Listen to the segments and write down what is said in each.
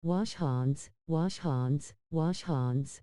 Wash hands, wash hands, wash hands.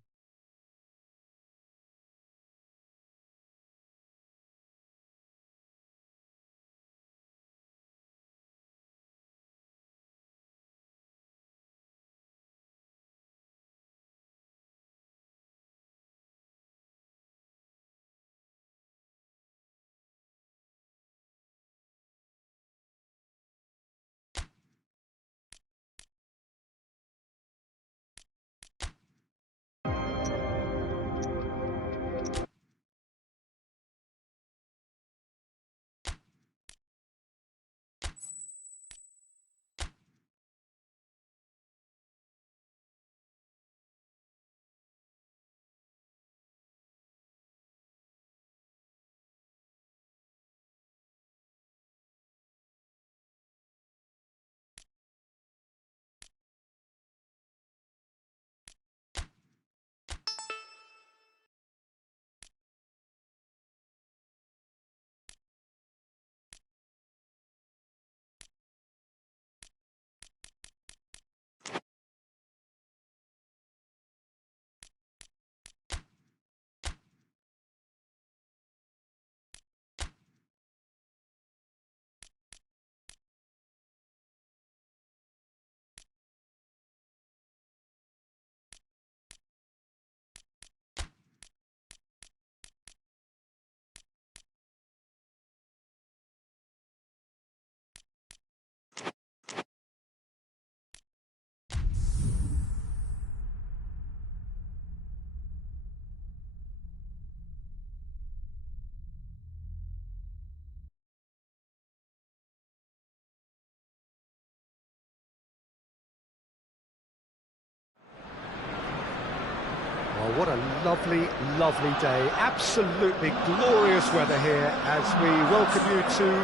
Oh, what a lovely, lovely day. Absolutely glorious weather here as we welcome you to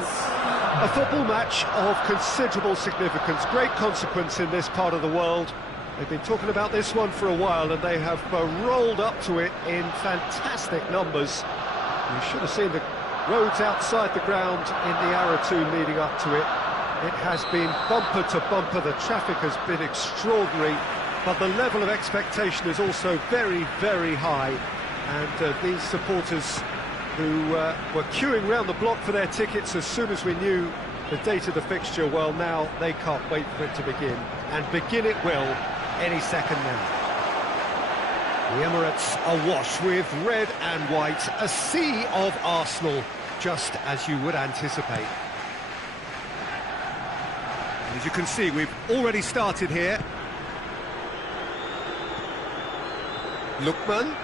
a football match of considerable significance, great consequence in this part of the world. They've been talking about this one for a while and they have rolled up to it in fantastic numbers. You should have seen the roads outside the ground in the hour or two leading up to it. It has been bumper to bumper, the traffic has been extraordinary. But the level of expectation is also very, very high. And these supporters who were queuing round the block for their tickets as soon as we knew the date of the fixture, well, now they can't wait for it to begin. And begin it will any second now. The Emirates awash with red and white, a sea of Arsenal, just as you would anticipate. And as you can see, we've already started here. Lookman.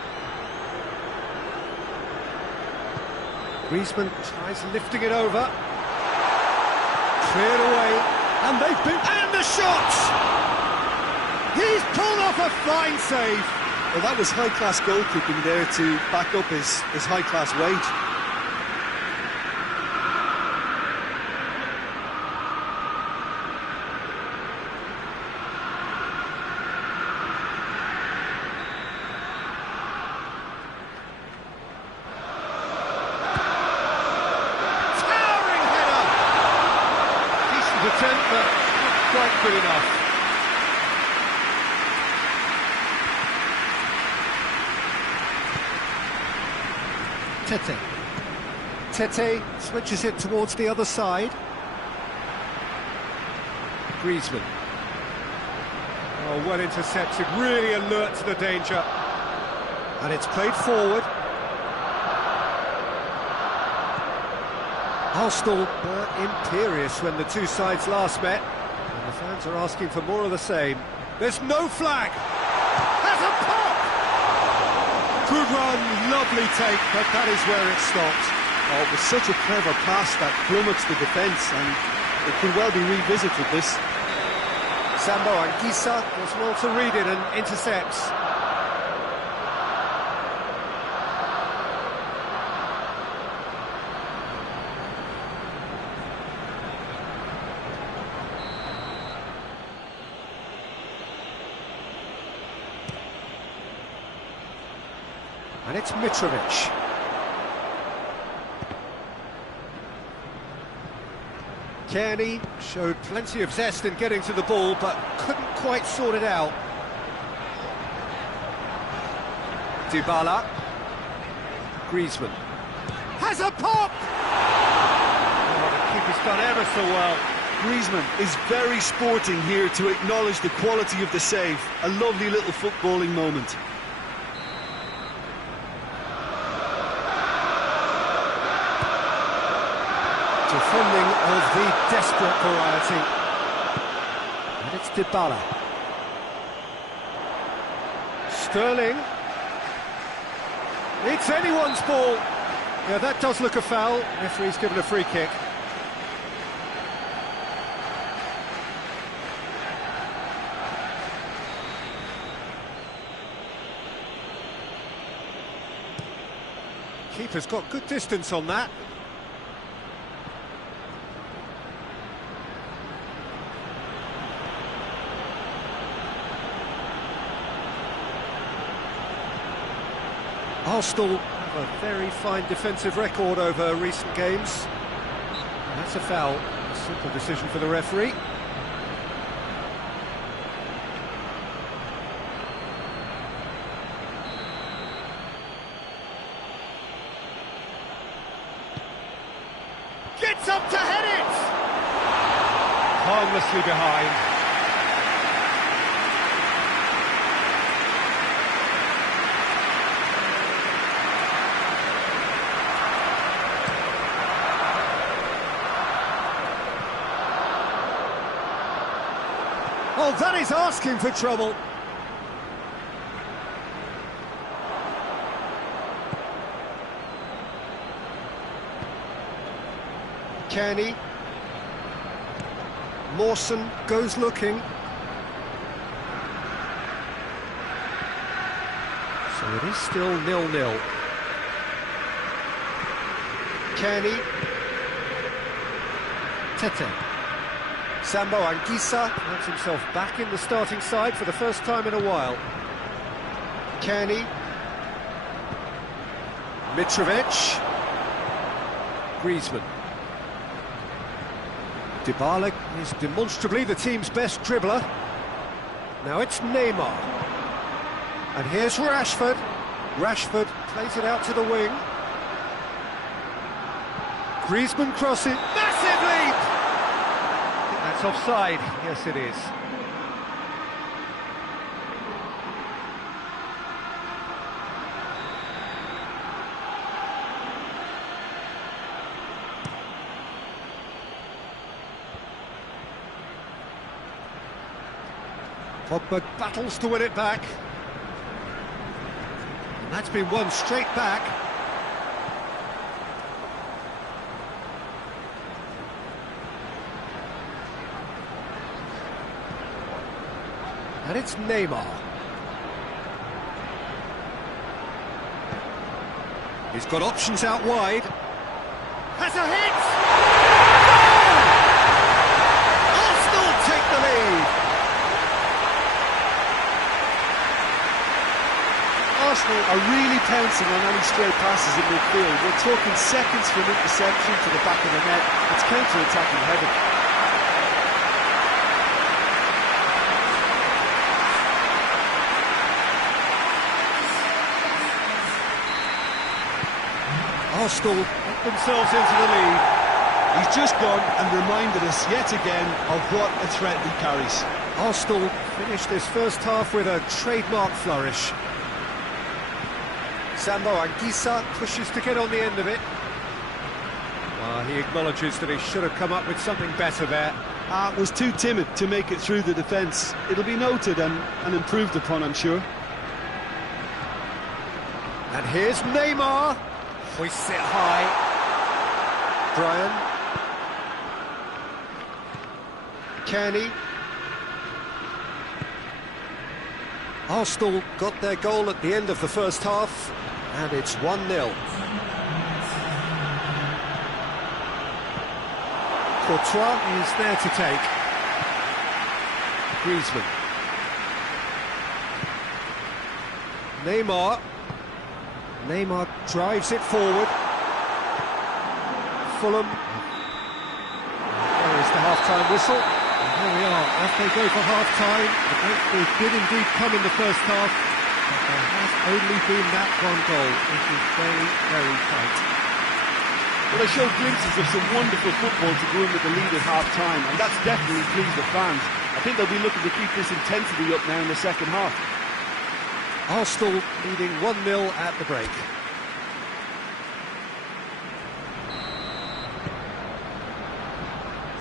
Griezmann tries lifting it over. Cleared away. And they've been... And the shot! He's pulled off a fine save. Well, that was high-class goalkeeping there to back up his high-class wage. Attempt, but not quite good enough. Tete switches it towards the other side. Griezmann. Oh, well intercepted, really alert to the danger. And it's played forward. Arsenal were imperious when the two sides last met, and the fans are asking for more of the same. There's no flag! Has a pop! Good run, lovely take, but that is where it stopped. Oh, it was such a clever pass that plummets the defence, and it could well be revisited, this. Sambo Anguissa does well to read it and intercepts. And it's Mitrovic. Kearney showed plenty of zest in getting to the ball, but couldn't quite sort it out. Dybala. Griezmann. Has a pop! Oh, the keeper's done ever so well. Griezmann is very sporting here to acknowledge the quality of the save. A lovely little footballing moment. Defending of the desperate variety. And it's Dybala. Sterling. It's anyone's ball. Yeah, that does look a foul. Referee's given a free kick. Keeper's got good distance on that. Arsenal have a very fine defensive record over recent games. That's a foul. A simple decision for the referee. Gets up to head it! Harmlessly behind. Oh, that is asking for trouble. Kearney. Mawson goes looking. So it is still 0-0. Kearney. Tete. Sambo Anguissa finds himself back in the starting side for the first time in a while. Kearney. Mitrovic. Griezmann. Dybala is demonstrably the team's best dribbler. Now it's Neymar. And here's Rashford. Rashford plays it out to the wing. Griezmann crossing. Massive leap! That's offside. Yes, it is. Pogba battles to win it back. And that's been won straight back. And it's Neymar. He's got options out wide. Has a hit! Goal! Arsenal take the lead. Arsenal are really pouncing on any stray passes in midfield. We're talking seconds from interception to the back of the net. It's counter-attacking heaven. Arsenal get themselves into the lead. He's just gone and reminded us yet again of what a threat he carries. Arsenal finished this first half with a trademark flourish. Sambo Anguissa pushes to get on the end of it. He acknowledges that he should have come up with something better there. Was too timid to make it through the defence. It'll be noted and improved upon, I'm sure. And here's Neymar. Hoists it high. Brian. Kearney. Arsenal got their goal at the end of the first half, and it's 1-0. Courtois is there to take. Griezmann. Neymar. Neymar drives it forward. Fulham. There is half-time whistle. And here we are, off they go for half-time. The breakthrough did indeed come in the first half, but there has only been that one goal. It is very, very tight. Well, they showed glimpses of some wonderful football to go in with the lead at half-time, and that's definitely pleased the fans. I think they'll be looking to keep this intensity up now in the second half. Arsenal leading 1-0 at the break.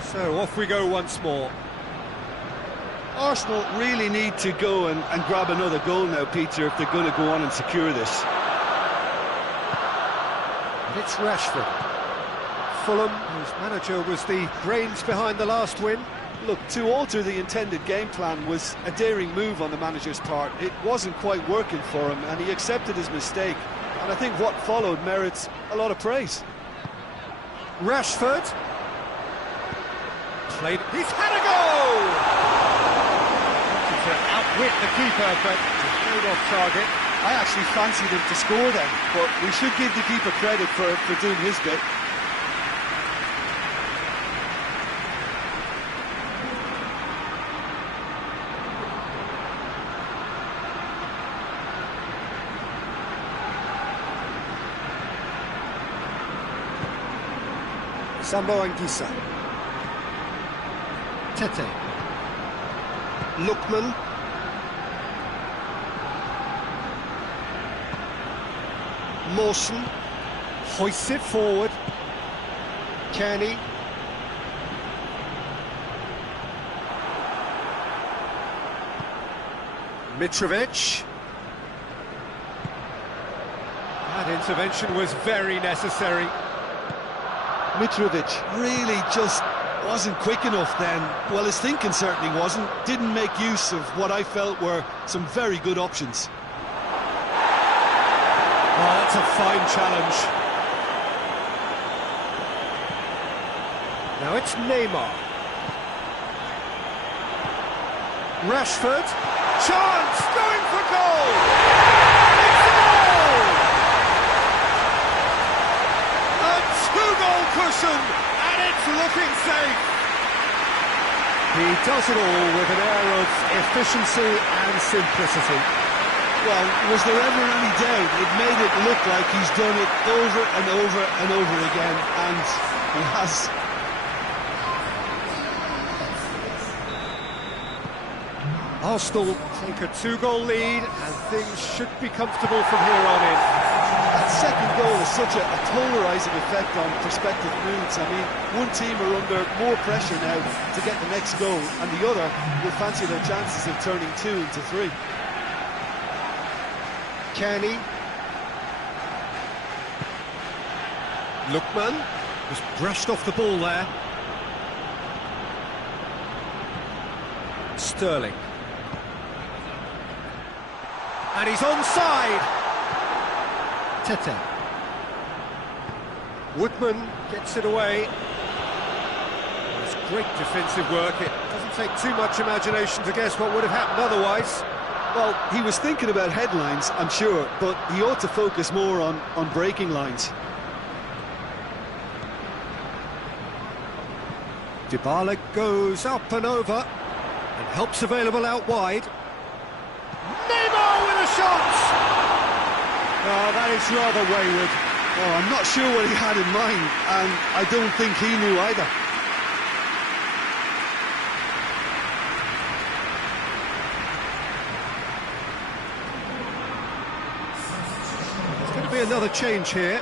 So off we go once more. Arsenal really need to go and grab another goal now, Peter, if they're going to go on and secure this. And it's Rashford. Fulham, whose manager was the brains behind the last win. Look, to alter the intended game plan was a daring move on the manager's part. It wasn't quite working for him, and he accepted his mistake. And I think what followed merits a lot of praise. Rashford. Played. He's had a goal! To outwit the keeper, but he's showed off target. I actually fancied him to score then, but we should give the keeper credit for doing his bit. Sambo Anguissa. Tete. Lookman. Mawson. Hoists it forward. Kearney. Mitrovic. That intervention was very necessary. Mitrovic really just wasn't quick enough then. Well, his thinking certainly wasn't. Didn't make use of what I felt were some very good options. Oh, that's a fine challenge. Now it's Neymar. Rashford. Chance! Going for goal! It's a goal! A two-goal cushion, and it's looking safe. He does it all with an air of efficiency and simplicity. Well, was there ever any doubt? It made it look like he's done it over and over and over again, and he has. Arsenal take a two-goal lead, and things should be comfortable from here on in. That second goal has such a polarising effect on prospective moods. I mean, one team are under more pressure now to get the next goal, and the other will fancy their chances of turning 2 into 3. Kearney. Lookman was brushed off the ball there. Sterling. And he's onside. Tete. Woodman gets it away. It's great defensive work. It doesn't take too much imagination to guess what would have happened otherwise. Well, he was thinking about headlines, I'm sure, but he ought to focus more on breaking lines. Dybala goes up and over, and help's available out wide. Neymar with a shot! Oh, that is rather wayward. Oh, I'm not sure what he had in mind, and I don't think he knew either. There's going to be another change here.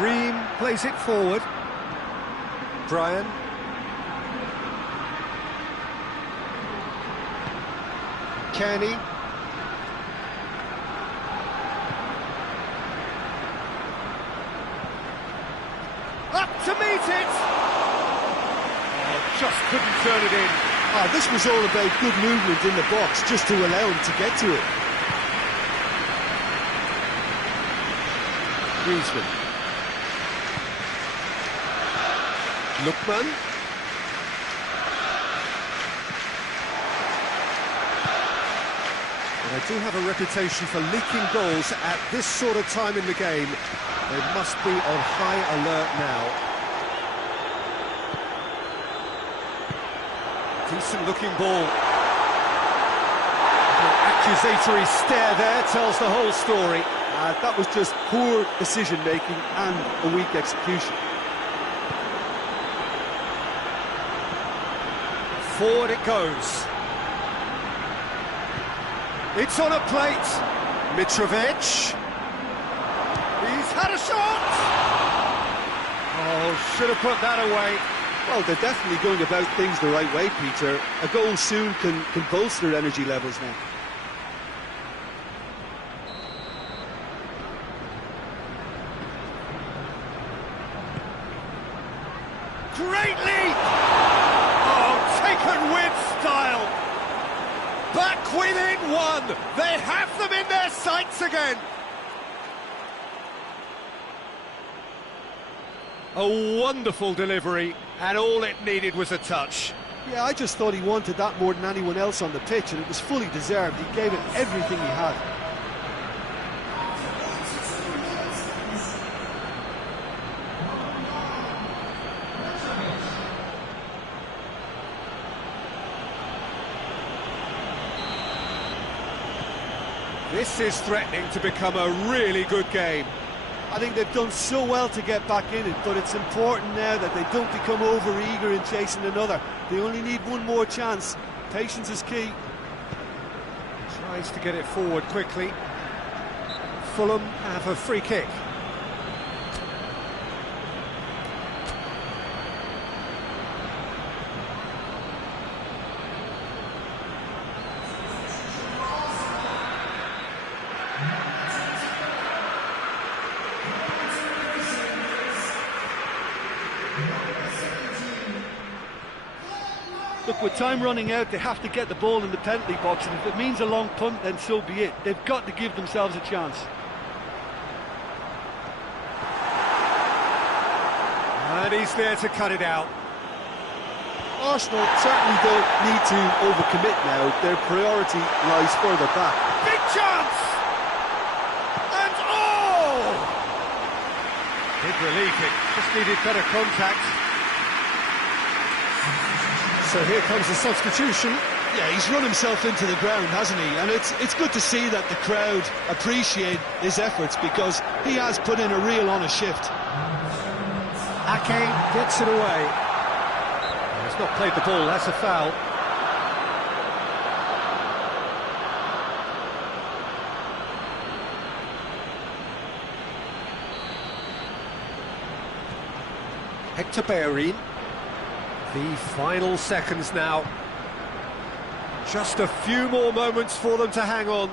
Ream plays it forward. Brian. Kearney. Up to meet it! Oh, just couldn't turn it in. Ah, this was all about good movement in the box, just to allow him to get to it. Griezmann. Lookman. They do have a reputation for leaking goals at this sort of time in the game. They must be on high alert now. Decent looking ball. Accusatory stare there tells the whole story. That was just poor decision-making and a weak execution. Forward it goes. It's on a plate. Mitrovic. He's had a shot! Oh, should have put that away. Well, they're definitely going about things the right way, Peter. A goal soon can bolster energy levels now. Great lead! Oh, taken with style! Back within one! They have them in their sights again! A wonderful delivery, and all it needed was a touch. Yeah, I just thought he wanted that more than anyone else on the pitch, and it was fully deserved. He gave it everything he had. This is threatening to become a really good game. I think they've done so well to get back in it, but it's important now that they don't become over-eager in chasing another. They only need one more chance. Patience is key. Tries to get it forward quickly. Fulham have a free kick. Look, with time running out, they have to get the ball in the penalty box, and if it means a long punt, then so be it. They've got to give themselves a chance. And he's there to cut it out. Arsenal certainly don't need to overcommit now. Their priority lies further back. Big chance! And oh! Big relief, it just needed better contact. So here comes the substitution. Yeah, he's run himself into the ground, hasn't he? And it's good to see that the crowd appreciate his efforts, because he has put in a real honest shift. Ake gets it away. He's not played the ball, that's a foul. Hector Bellerin. The final seconds now. Just a few more moments for them to hang on.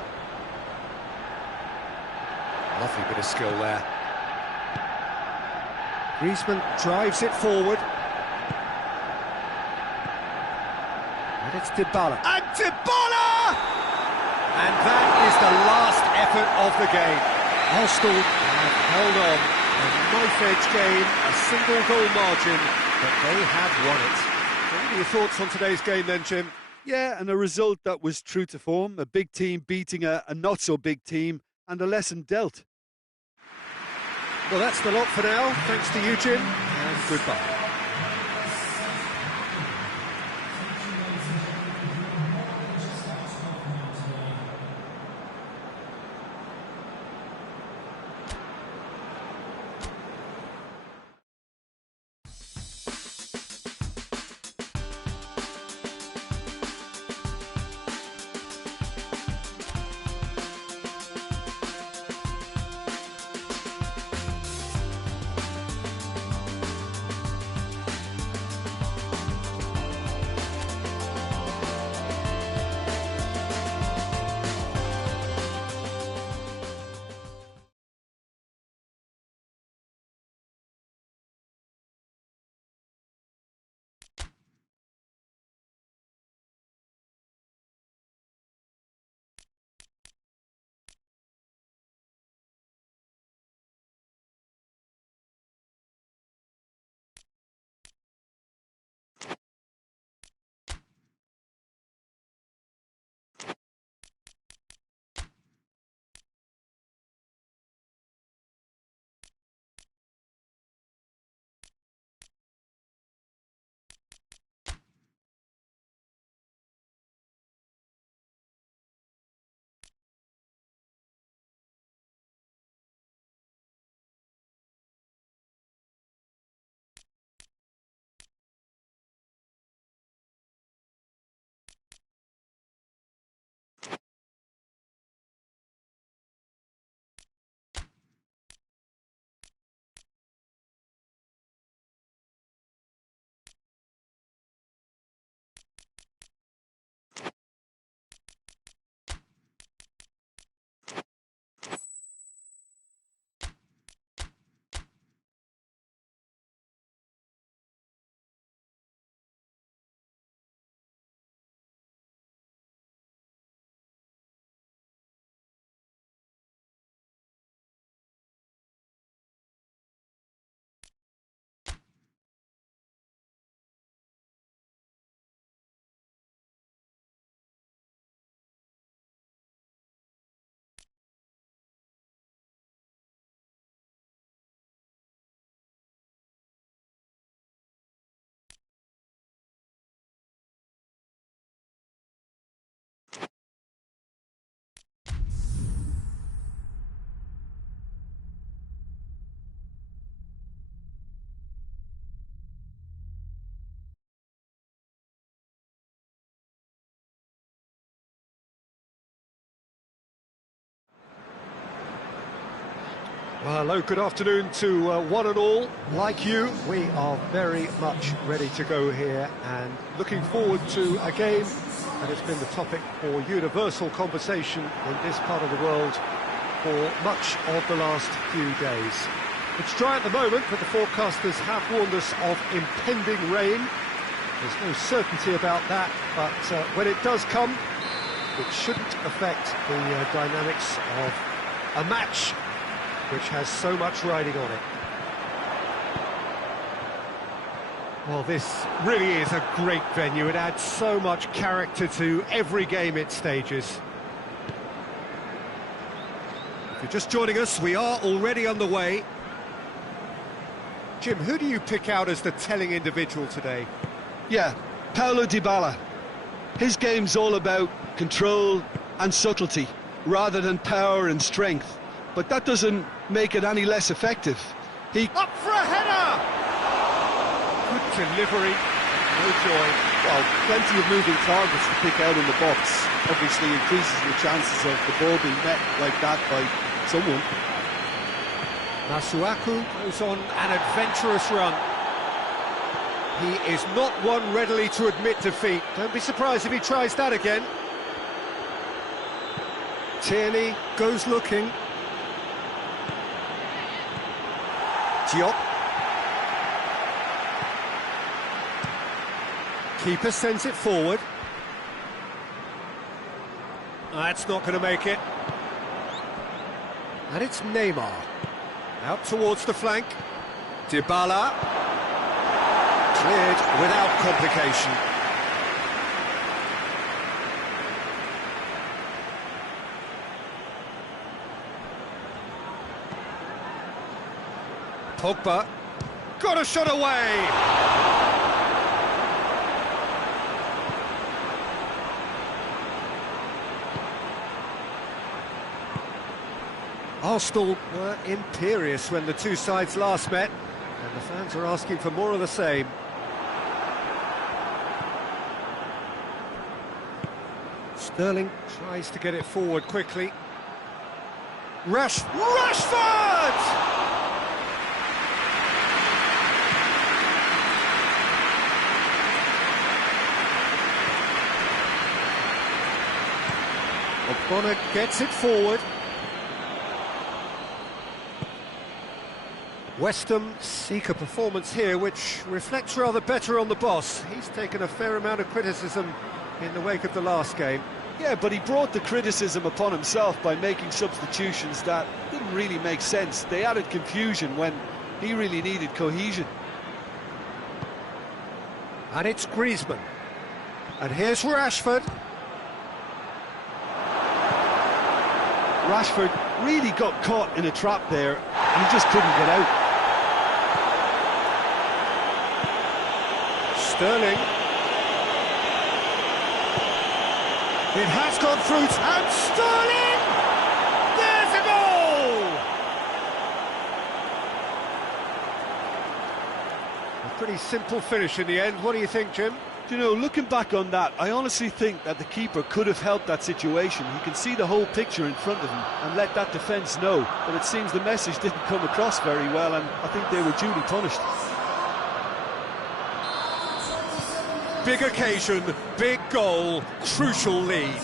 Lovely bit of skill there. Griezmann drives it forward. And it's Dybala. And Dybala! And that is the last effort of the game. Arsenal have held on. A knife-edge game, a single goal margin, but they have won it. What are your thoughts on today's game then, Jim? Yeah, and a result that was true to form. A big team beating a not-so-big team, and a lesson dealt. Well, that's the lot for now. Thanks to you, Jim, and goodbye. Well, hello, good afternoon to one and all. Like you, we are very much ready to go here and looking forward to a game that has been the topic for universal conversation in this part of the world for much of the last few days. It's dry at the moment, but the forecasters have warned us of impending rain. There's no certainty about that, but when it does come, it shouldn't affect the dynamics of a match which has so much riding on it. Well, this really is a great venue. It adds so much character to every game it stages. If you're just joining us, we are already on the way. Jim, who do you pick out as the telling individual today? Yeah, Paulo Dybala. His game's all about control and subtlety, rather than power and strength. But that doesn't make it any less effective. He... Up for a header! Good delivery, no joy. Well, plenty of moving targets to pick out in the box. Obviously increases the chances of the ball being met like that by someone. Masuaku goes on an adventurous run. He is not one readily to admit defeat. Don't be surprised if he tries that again. Tierney goes looking. Diop. Keeper sends it forward. That's not going to make it. And it's Neymar. Out towards the flank. Dybala. Cleared without complication. Pogba, got a shot away! Arsenal were imperious when the two sides last met, and the fans are asking for more of the same. Sterling tries to get it forward quickly. Rashford! Bonner gets it forward. West Ham seek a performance here which reflects rather better on the boss. He's taken a fair amount of criticism in the wake of the last game. Yeah, but he brought the criticism upon himself by making substitutions that didn't really make sense. They added confusion when he really needed cohesion. And it's Griezmann. And here's Rashford. Rashford really got caught in a trap there, and he just couldn't get out. Sterling. It has gone through, and Sterling! There's a goal! A pretty simple finish in the end. What do you think, Jim? You know, looking back on that, I honestly think that the keeper could have helped that situation. He can see the whole picture in front of him and let that defence know. But it seems the message didn't come across very well, and I think they were duly punished. Big occasion, big goal, crucial lead.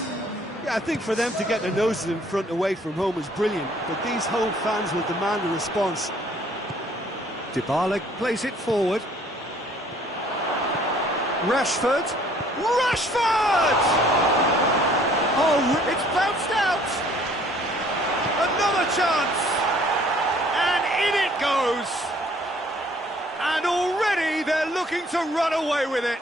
Yeah, I think for them to get their noses in front away from home is brilliant, but these home fans will demand a response. Dybala plays it forward. Rashford! Oh, it's bounced out! Another chance! And in it goes! And already they're looking to run away with it.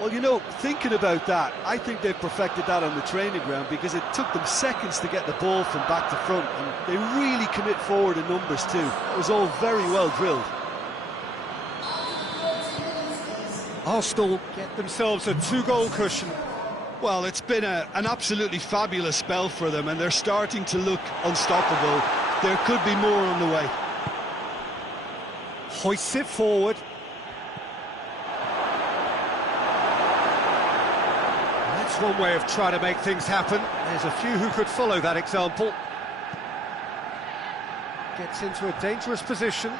Well, you know, thinking about that, I think they've perfected that on the training ground because it took them seconds to get the ball from back to front, and they really commit forward in numbers too. It was all very well drilled. Arsenal get themselves a two-goal cushion. Well, it's been an absolutely fabulous spell for them, and they're starting to look unstoppable. There could be more on the way. Hoists it forward. one way of trying to make things happen. There's a few who could follow that example. Gets into a dangerous position.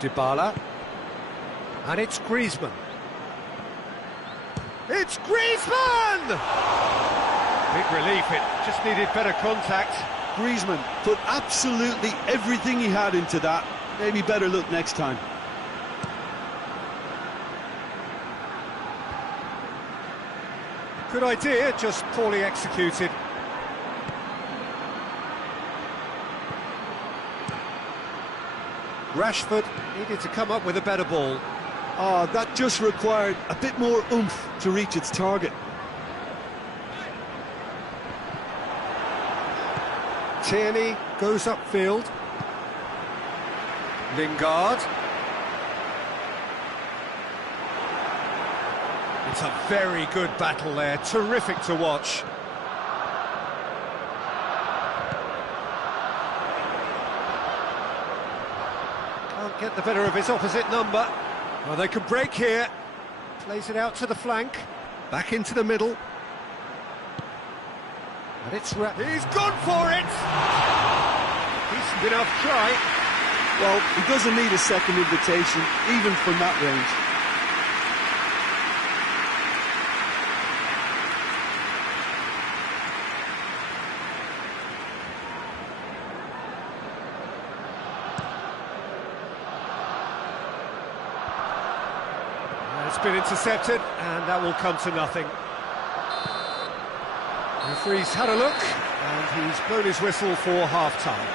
Dybala. And it's Griezmann. It's Griezmann! Big relief, it just needed better contact. Griezmann put absolutely everything he had into that. Maybe better look next time. Good idea, just poorly executed. Rashford needed to come up with a better ball. Oh, that just required a bit more oomph to reach its target. Tierney goes upfield. Lingard. It's a very good battle there, terrific to watch. Can't get the better of his opposite number. Well, they can break here. Plays it out to the flank. Back into the middle. And it's... He's gone for it! Decent enough try. Well, he doesn't need a second invitation, even from that range. It's been intercepted, and that will come to nothing. The referee's had a look, and he's blown his whistle for half-time.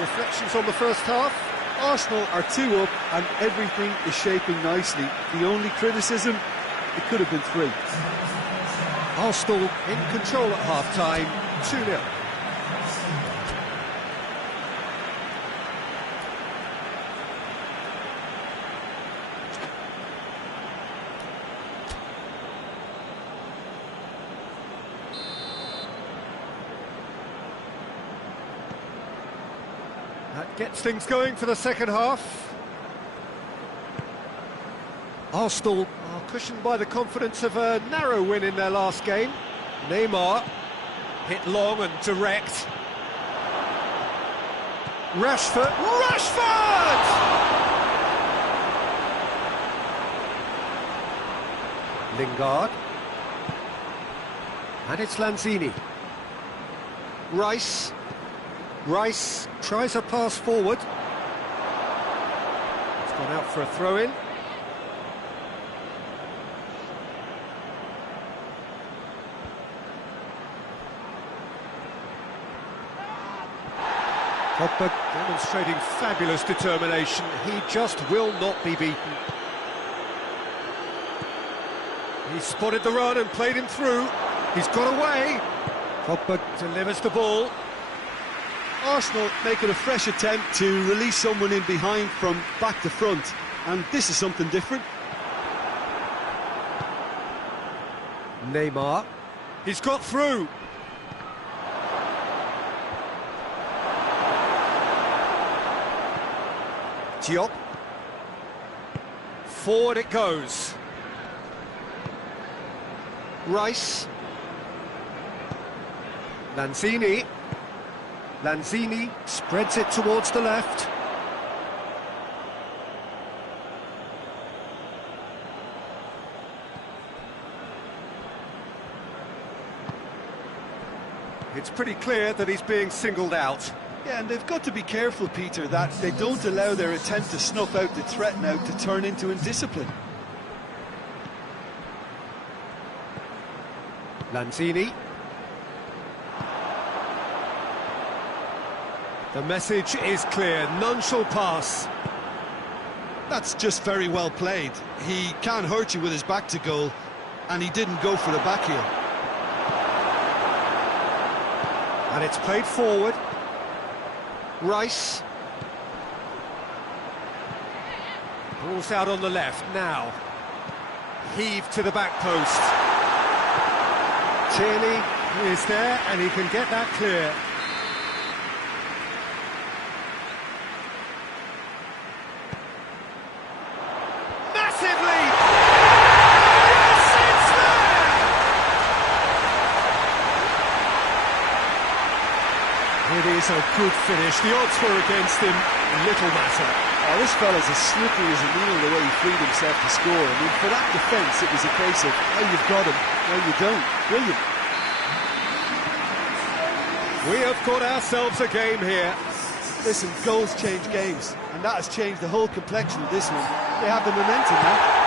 Reflections on the first half? Arsenal are 2 up, and everything is shaping nicely. The only criticism, it could have been 3. Arsenal in control at half-time, 2-0. That gets things going for the second half. Arsenal are cushioned by the confidence of a narrow win in their last game. Neymar hit long and direct. Rashford! Lingard. And it's Lanzini. Rice tries a pass forward. It's gone out for a throw-in. Pogba demonstrating fabulous determination. He just will not be beaten. He spotted the run and played him through. He's got away. Pogba delivers the ball. Arsenal making a fresh attempt to release someone in behind from back to front, and this is something different. Neymar, he's got through. Diop, forward it goes. Rice, Lanzini spreads it towards the left. It's pretty clear that he's being singled out. Yeah, and they've got to be careful, Peter, that they don't allow their attempt to snuff out the threat now to turn into indiscipline. Lanzini. The message is clear, none shall pass. That's just very well played. He can't hurt you with his back to goal, and he didn't go for the back heel. And it's played forward. Rice. Ball's out on the left now. Heave to the back post. Tierney is there, and he can get that clear. It is a good finish. The odds were against him. Little matter. Oh, this fella's as slippery as a needle the way he freed himself to score. I mean, for that defence, it was a case of, oh, you've got him, no, you don't. Brilliant. We have got ourselves a game here. Listen, goals change games, and that has changed the whole complexion of this one. They have the momentum now.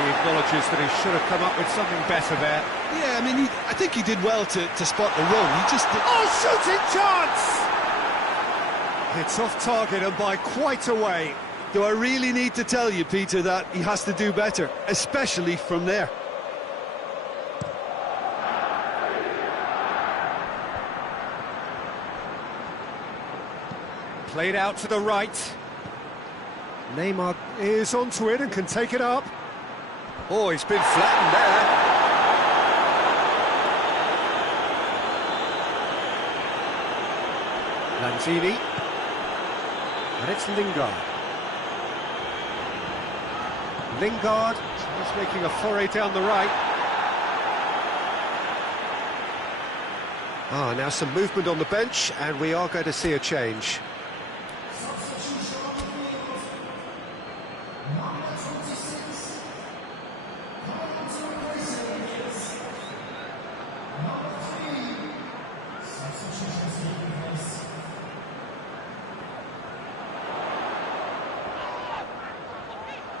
He acknowledges that he should have come up with something better there. Yeah, I mean, I think he did well to spot the run. He just did... Oh, shooting chance! It's off target and by quite a way. Do I really need to tell you, Peter, that he has to do better, especially from there? Played out to the right. Neymar is onto it and can take it up. Oh, he's been flattened there. Lanzini. And it's Lingard. Lingard is making a foray down the right. Now some movement on the bench, and we are going to see a change.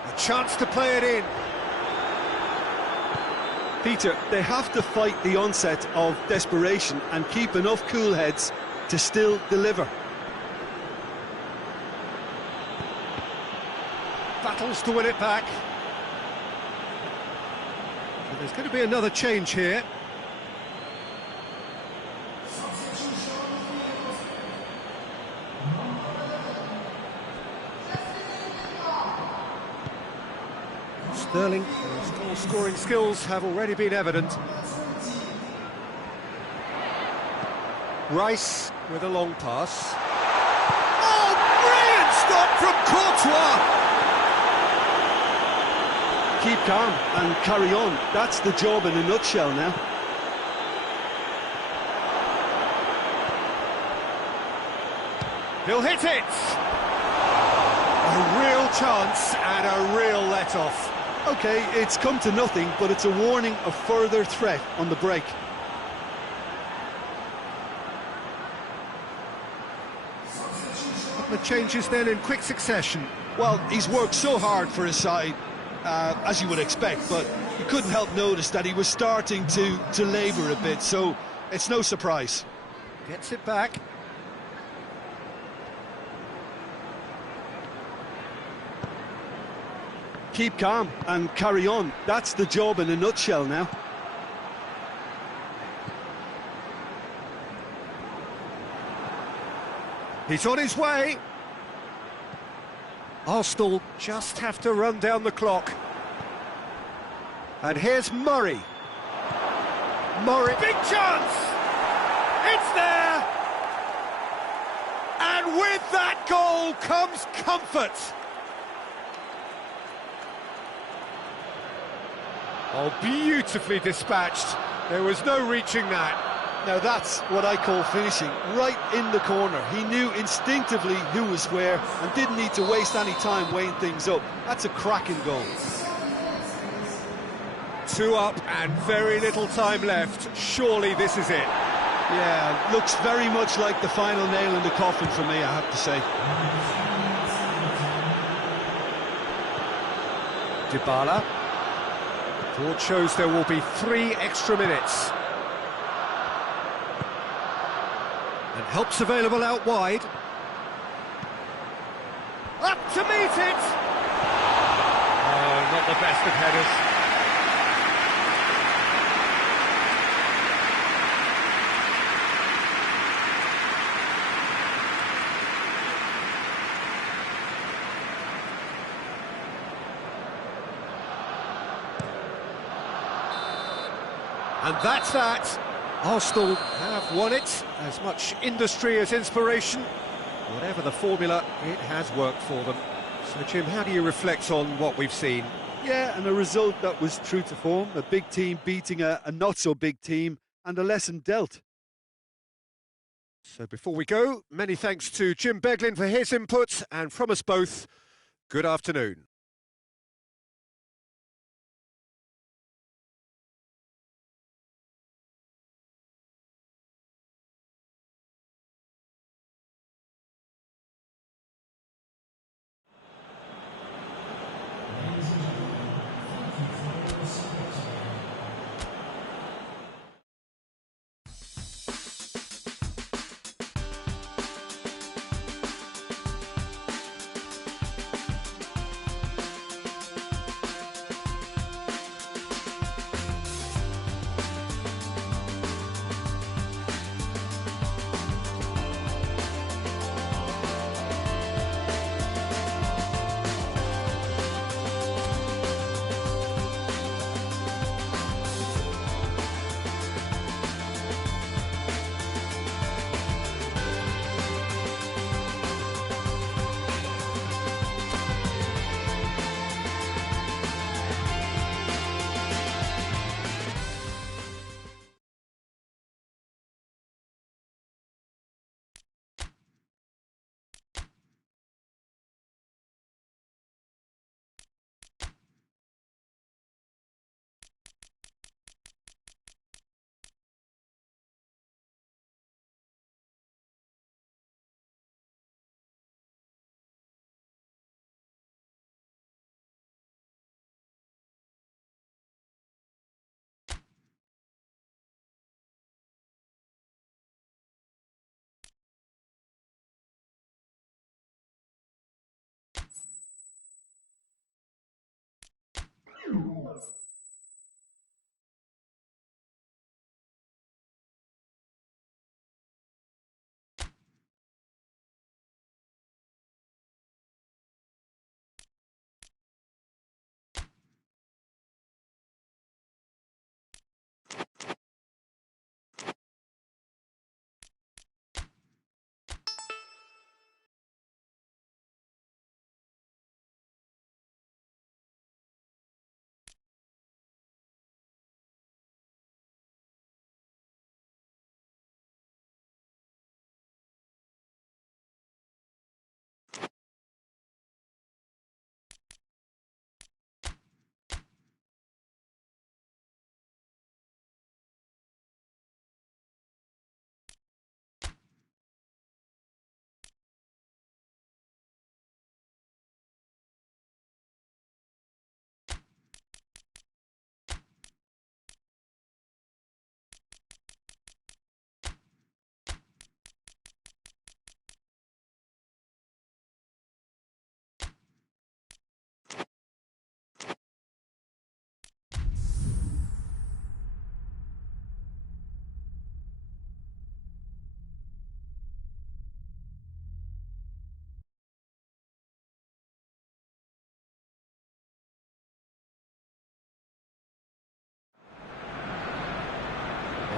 A chance to play it in. Peter, they have to fight the onset of desperation and keep enough cool heads to still deliver. Battles to win it back. So there's going to be another change here. Sterling, his scoring skills have already been evident. Rice with a long pass. Oh, brilliant stop from Courtois! Keep calm and carry on. That's the job in a nutshell now. He'll hit it! A real chance and a real let-off. OK, it's come to nothing, but it's a warning of further threat on the break. The changes then in quick succession. Well, he's worked so hard for his side, as you would expect, but you couldn't help notice that he was starting to labour a bit, so it's no surprise. Gets it back. Keep calm and carry on. That's the job in a nutshell now. He's on his way. Arsenal just have to run down the clock. And here's Murray. Murray. Big chance! It's there! And with that goal comes comfort. Oh, beautifully dispatched. There was no reaching that. Now that's what I call finishing, right in the corner. He knew instinctively who was where and didn't need to waste any time weighing things up. That's a cracking goal. 2 up and very little time left. Surely this is it. Yeah, looks very much like the final nail in the coffin for me, I have to say. Dybala. Board shows there will be 3 extra minutes. And help's available out wide. Up to meet it! Oh, not the best of headers. And that's that. Arsenal have won it. As much industry as inspiration. Whatever the formula, it has worked for them. So, Jim, how do you reflect on what we've seen? Yeah, and a result that was true to form. A big team beating a not-so-big team, and a lesson dealt. So before we go, many thanks to Jim Beglin for his input, and from us both, good afternoon.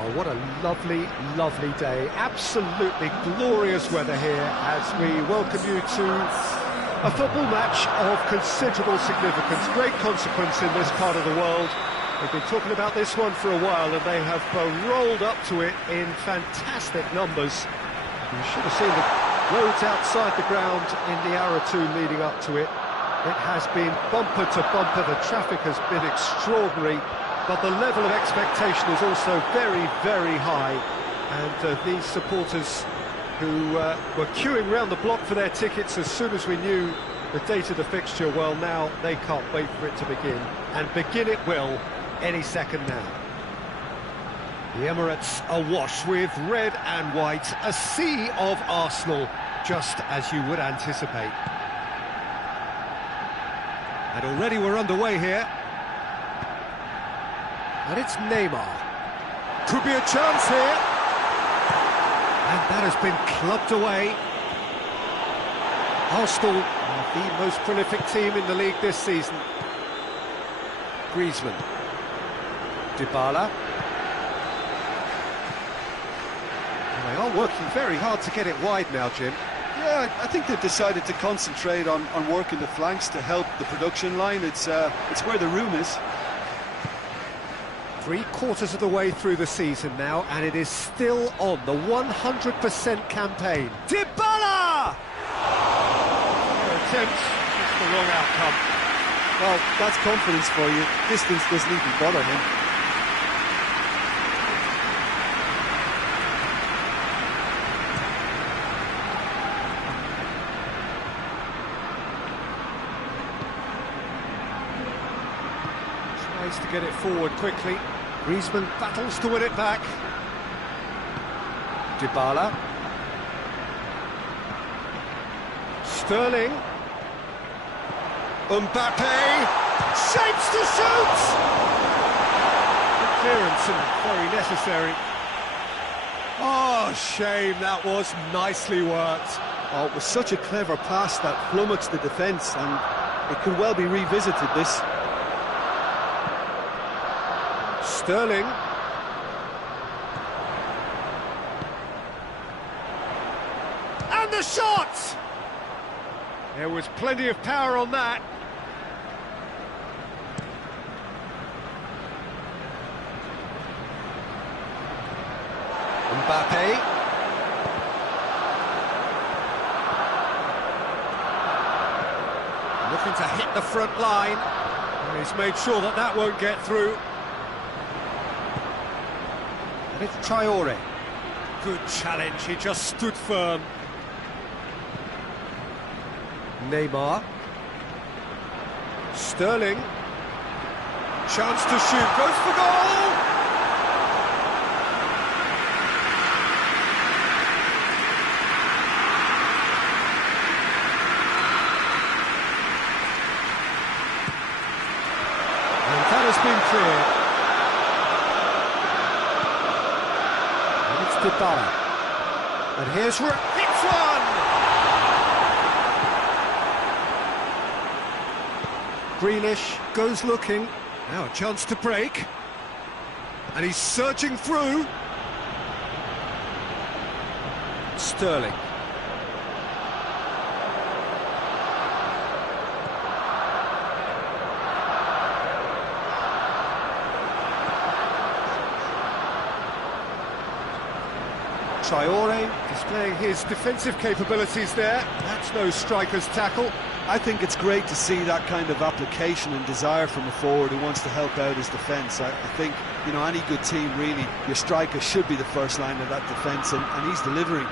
Oh, what a lovely, lovely day. Absolutely glorious weather here as we welcome you to a football match of considerable significance, great consequence in this part of the world. They've been talking about this one for a while and they have rolled up to it in fantastic numbers. You should have seen the roads outside the ground in the hour or two leading up to it. It has been bumper to bumper, the traffic has been extraordinary. But the level of expectation is also very, very high. And these supporters who were queuing round the block for their tickets as soon as we knew the date of the fixture, well, now they can't wait for it to begin. And begin it will any second now. The Emirates awash with red and white, a sea of Arsenal, just as you would anticipate. And already we're underway here. And it's Neymar. Could be a chance here. And that has been clubbed away. Arsenal are the most prolific team in the league this season. Griezmann. Dybala. And they are working very hard to get it wide now, Jim. Yeah, I think they've decided to concentrate on working the flanks to help the production line. It's where the room is. 3/4 of the way through the season now, and it is still on the 100% campaign. Dybala! Attempt, it's the wrong outcome. Well, that's confidence for you. Distance doesn't even bother him. Tries to get it forward quickly. Griezmann battles to win it back. Dybala. Sterling. Mbappe. Shapes to shoot! Good clearance and very necessary. Oh, shame, that was nicely worked. Oh, it was such a clever pass that flummoxed the defence, and it could well be revisited, this. Sterling. And the shot! There was plenty of power on that. Mbappe. Looking to hit the front line. And he's made sure that that won't get through. And it's Traore. Good challenge, he just stood firm. Neymar. Sterling. Chance to shoot, goes for goal! And that has been cleared. And it's Dybala. And here's where hits one! Grealish goes looking. Now a chance to break. And he's surging through. Sterling. Traore displaying his defensive capabilities there. That's no striker's tackle. I think it's great to see that kind of application and desire from a forward who wants to help out his defence. I think, you know, any good team, really, your striker should be the first line of that defence, and he's delivering.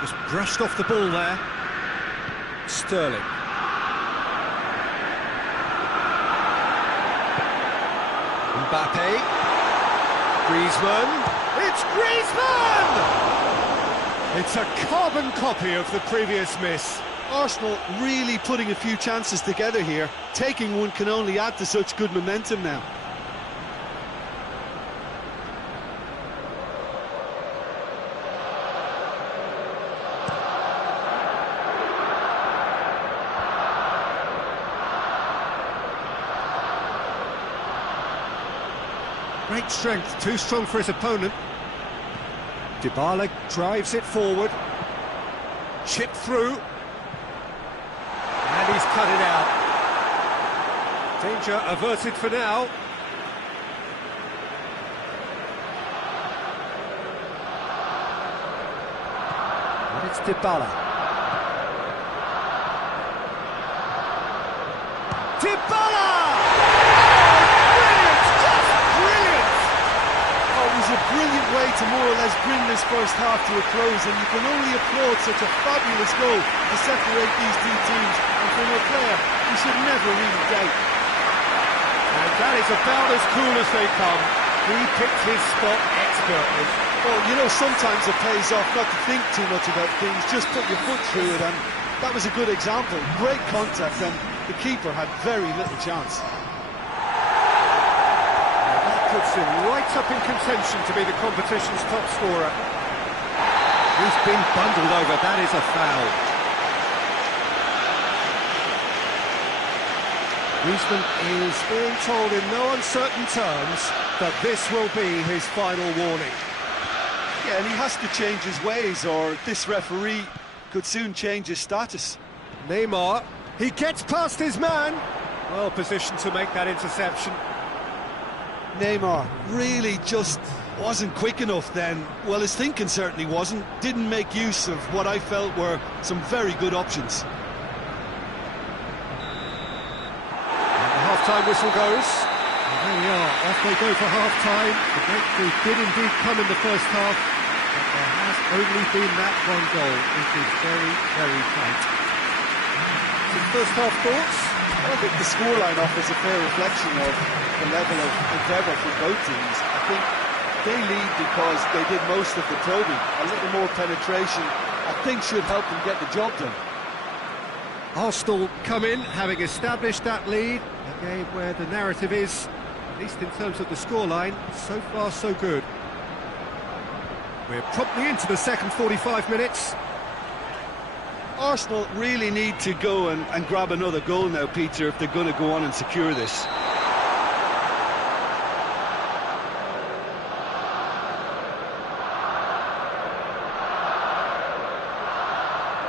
Just brushed off the ball there. Sterling. Mbappe. Griezmann. It's Griezmann! It's a carbon copy of the previous miss. Arsenal really putting a few chances together here. Taking one can only add to such good momentum now. Great strength, too strong for his opponent. Dybala drives it forward. Chip through. And he's cut it out. Danger averted for now. And it's Dybala. Dybala! A brilliant way to more or less bring this first half to a close, and you can only applaud such a fabulous goal to separate these two teams, and from a player you should never really doubt. And that is about as cool as they come. He picked his spot expertly. Well, you know, sometimes it pays off not to think too much about things, just put your foot through it, and that was a good example. Great contact, and the keeper had very little chance. Puts him right up in contention to be the competition's top scorer. He's been bundled over, that is a foul. Griezmann is being told in no uncertain terms that this will be his final warning. Yeah, and he has to change his ways, or this referee could soon change his status. Neymar, he gets past his man. Well positioned to make that interception. Neymar really just wasn't quick enough then. Well, his thinking certainly wasn't. Didn't make use of what I felt were some very good options. And the half-time whistle goes. And there we are, off they go for half-time. The breakthrough did indeed come in the first half, but there has only been that one goal. It is very, very tight. Some first half thoughts? I think the scoreline offers a fair reflection of the level of endeavour from both teams. I think they lead because they did most of the probing. A little more penetration, I think, should help them get the job done. Arsenal come in, having established that lead. A game where the narrative is, at least in terms of the scoreline, so far so good. We're promptly into the second 45 minutes. Arsenal really need to go and grab another goal now, Peter, if they're going to go on and secure this.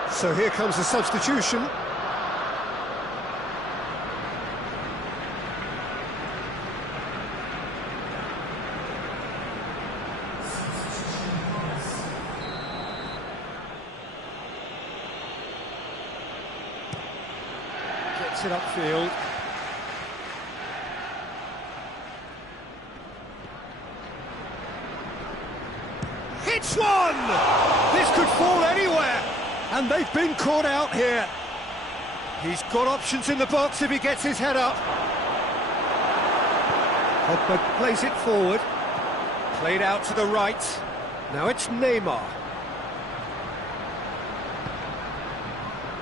So here comes the substitution. Gets it upfield. Hits one! This could fall anywhere, and they've been caught out here. He's got options in the box if he gets his head up. Pogba plays it forward. Played out to the right. Now it's Neymar.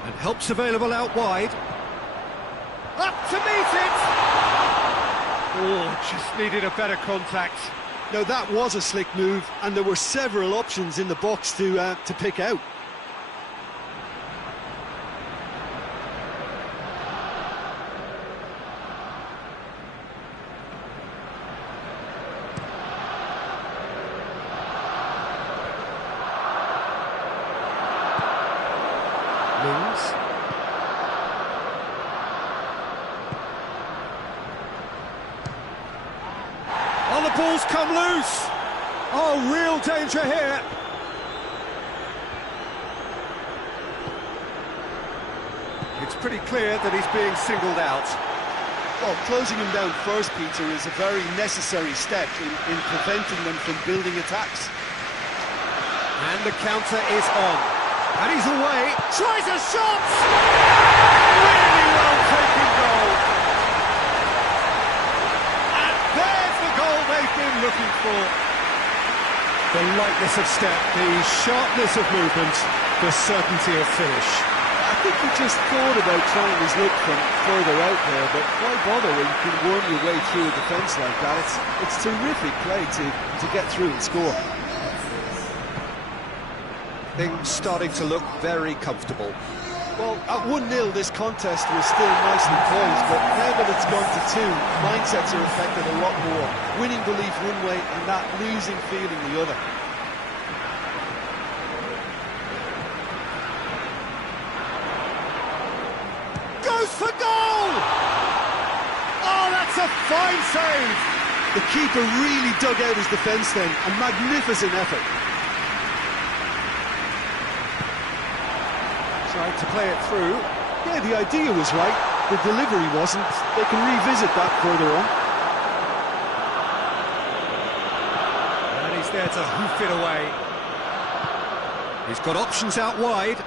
And help's available out wide. Up to meet it! Oh, just needed a better contact. Now that was a slick move, and there were several options in the box to pick out. Mings. Oh, the ball's come loose! Oh, real danger here! It's pretty clear that he's being singled out. Well, closing him down first, Peter, is a very necessary step in preventing them from building attacks. And the counter is on. And he's away. Tries a shot! Really well taken goal. And there's the goal they've been looking for. The lightness of step, the sharpness of movement, the certainty of finish. I think he just thought about trying his luck from further out there, but why bother when you can worm your way through a defence like that? It's terrific play to get through and score. Things starting to look very comfortable. Well, at 1-0 this contest was still nicely poised, but now that it's gone to 2, mindsets are affected a lot more. Winning belief one way and that losing feeling the other. Goes for goal! Oh, that's a fine save! The keeper really dug out his defence then, a magnificent effort. Tried to play it through. Yeah, the idea was right, the delivery wasn't. They can revisit that further on. And he's there to hoof it away. He's got options out wide.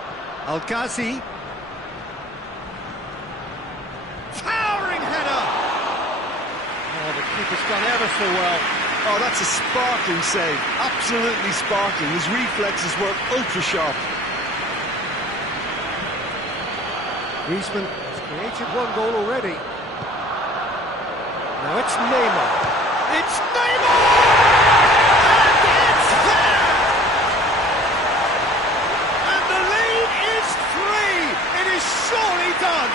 Al-Ghazi. Towering header! Oh, the keeper's done ever so well. Oh, that's a sparkling save. Absolutely sparkling. His reflexes were ultra-sharp. Griezmann has created one goal already. Now it's Neymar. It's Neymar! And it's there! And the lead is 3! It is surely done!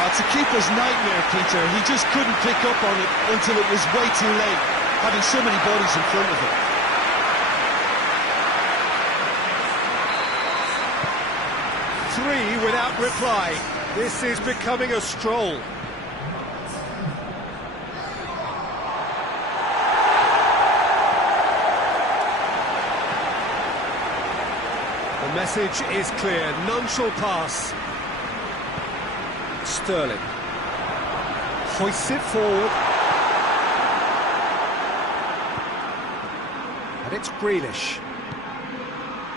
Oh, it's a keeper's nightmare, Peter. He just couldn't pick up on it until it was way too late, having so many bodies in front of him. Without reply. This is becoming a stroll. Message is clear, none shall pass. Sterling hoists it forward. And it's Grealish.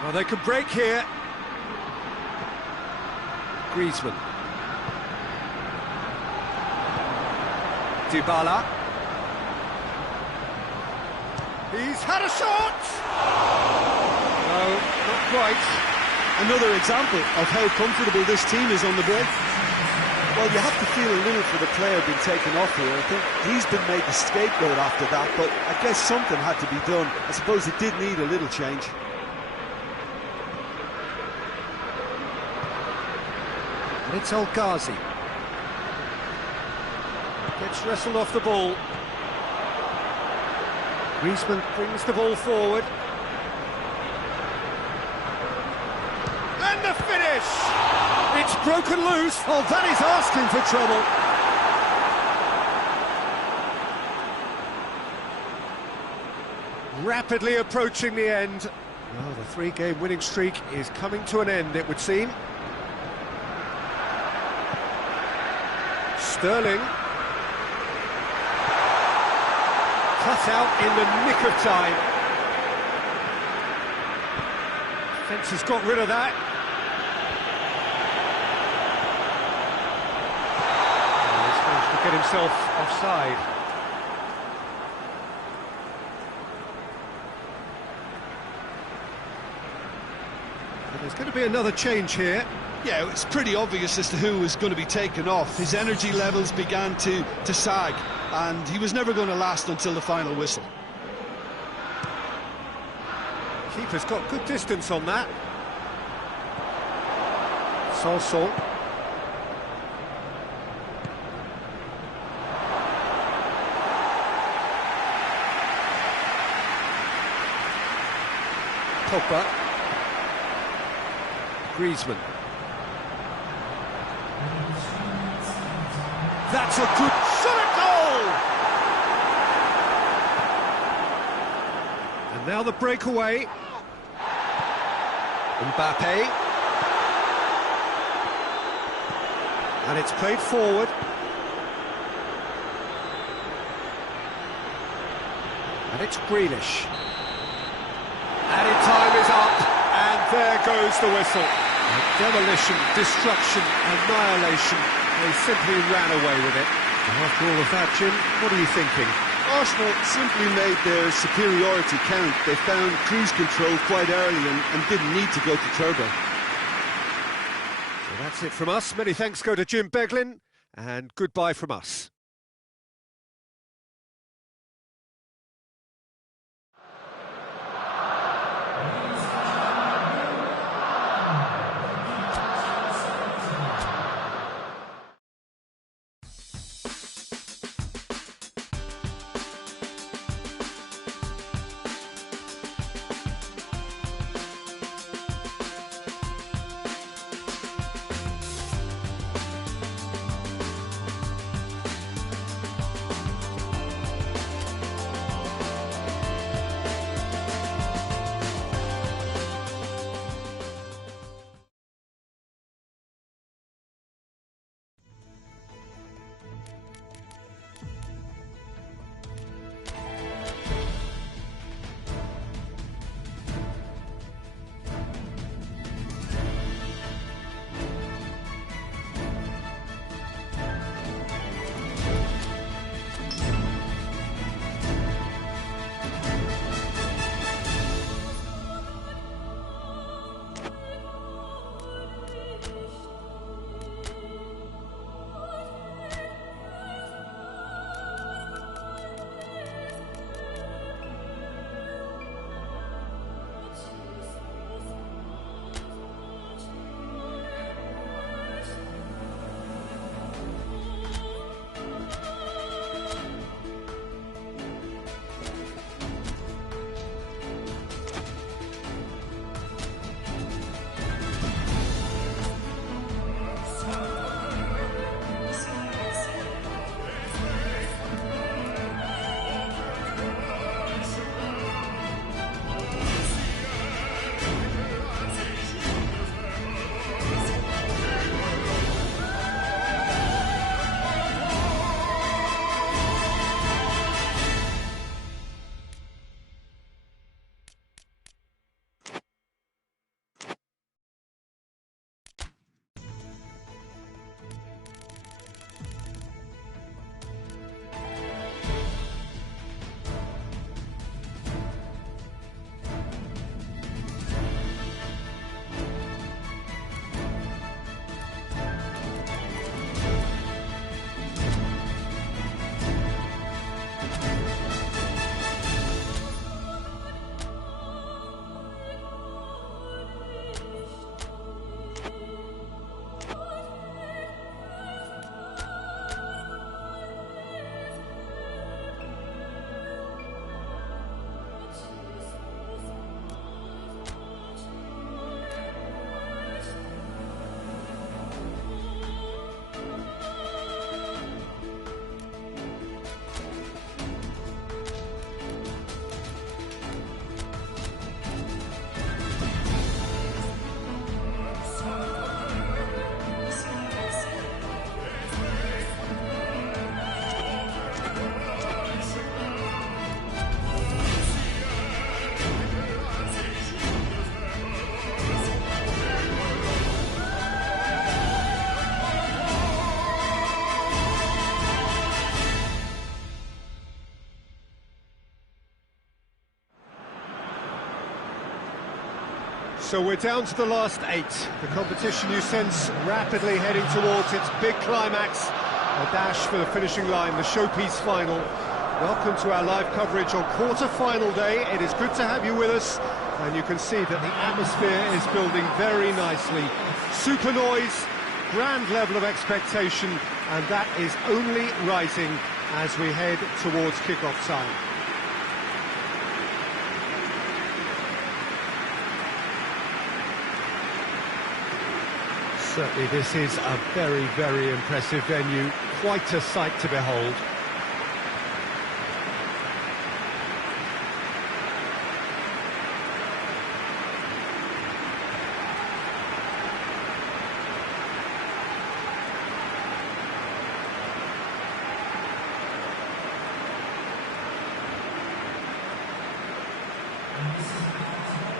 Well, they can break here. Griezmann. Dybala. He's had a shot! No, not quite. Another example of how comfortable this team is on the break. Well, you have to feel a little for the player being taken off here. I think he's been made the scapegoat after that, but I guess something had to be done. I suppose it did need a little change. And it's El Ghazi. Gets wrestled off the ball. Griezmann brings the ball forward. And the finish! It's broken loose. Oh, that is asking for trouble. Rapidly approaching the end. Well, the three-game winning streak is coming to an end, it would seem. Sterling. Cut out in the nick of time. Defence has got rid of that. He's managed to get himself offside. But there's going to be another change here. Yeah, it's pretty obvious as to who was going to be taken off. His energy levels began to sag, and he was never going to last until the final whistle. Keeper's got good distance on that. Sanson. Pogba. Griezmann. That's a good shot at goal! And now the breakaway. Mbappe. And it's played forward. And it's Grealish. Added time is up, and there goes the whistle. Demolition, destruction, annihilation. They simply ran away with it. And after all of that, Jim, what are you thinking? Arsenal simply made their superiority count. They found cruise control quite early and didn't need to go to turbo. So that's it from us. Many thanks go to Jim Beglin, and goodbye from us. So we're down to the last 8. The competition, you sense, rapidly heading towards its big climax. A dash for the finishing line, the showpiece final. Welcome to our live coverage on quarter-final day. It is good to have you with us, and you can see that the atmosphere is building very nicely. Super noise, grand level of expectation, and that is only rising as we head towards kick-off time. Certainly this is a very, very impressive venue, quite a sight to behold.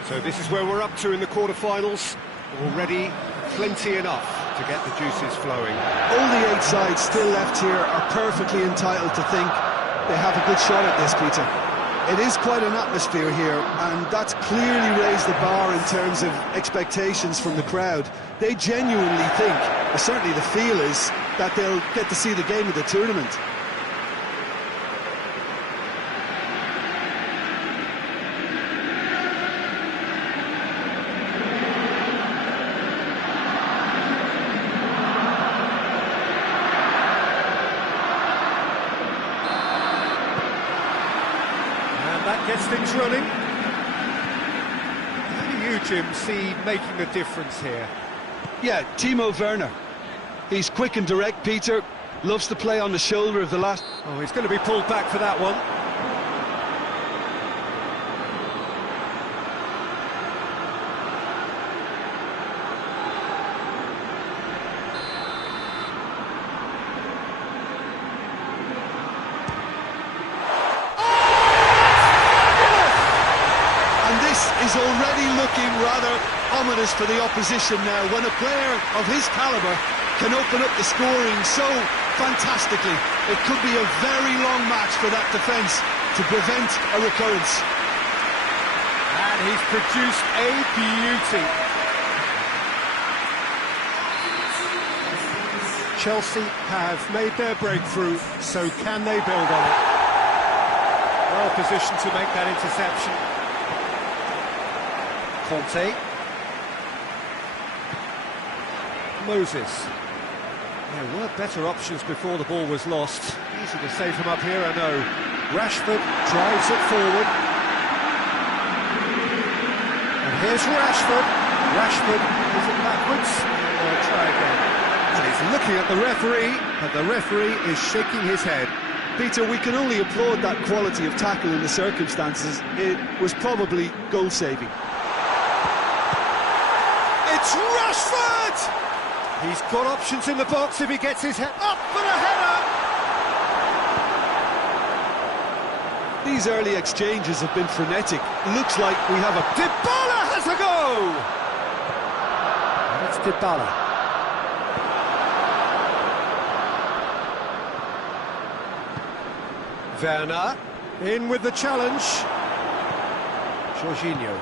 So this is where we're up to in the quarterfinals. Already plenty enough to get the juices flowing. All the 8 sides still left here are perfectly entitled to think they have a good shot at this, Peter. It is quite an atmosphere here, and that's clearly raised the bar in terms of expectations from the crowd. They genuinely think, or certainly the feel is, that they'll get to see the game of the tournament. That gets things running. How do you, Jim, see making a difference here? Yeah, Timo Werner. He's quick and direct, Peter. Loves to play on the shoulder of the last... Oh, he's going to be pulled back for that one. Is already looking rather ominous for the opposition now, when a player of his calibre can open up the scoring so fantastically. It could be a very long match for that defence to prevent a recurrence. And he's produced a beauty. Chelsea have made their breakthrough, so can they build on it? Well positioned to make that interception. Conte. Moses. There were better options before the ball was lost. Easy to save him up here, I know. Rashford drives it forward. And here's Rashford. Rashford, is it backwards? Or try again. And he's looking at the referee, and the referee is shaking his head. Peter, we can only applaud that quality of tackle in the circumstances. It was probably goal-saving. It's Rashford! He's got options in the box if he gets his head up for the header! These early exchanges have been frenetic. Looks like we have a... Dybala has a go! That's Dybala. Werner, in with the challenge. Jorginho.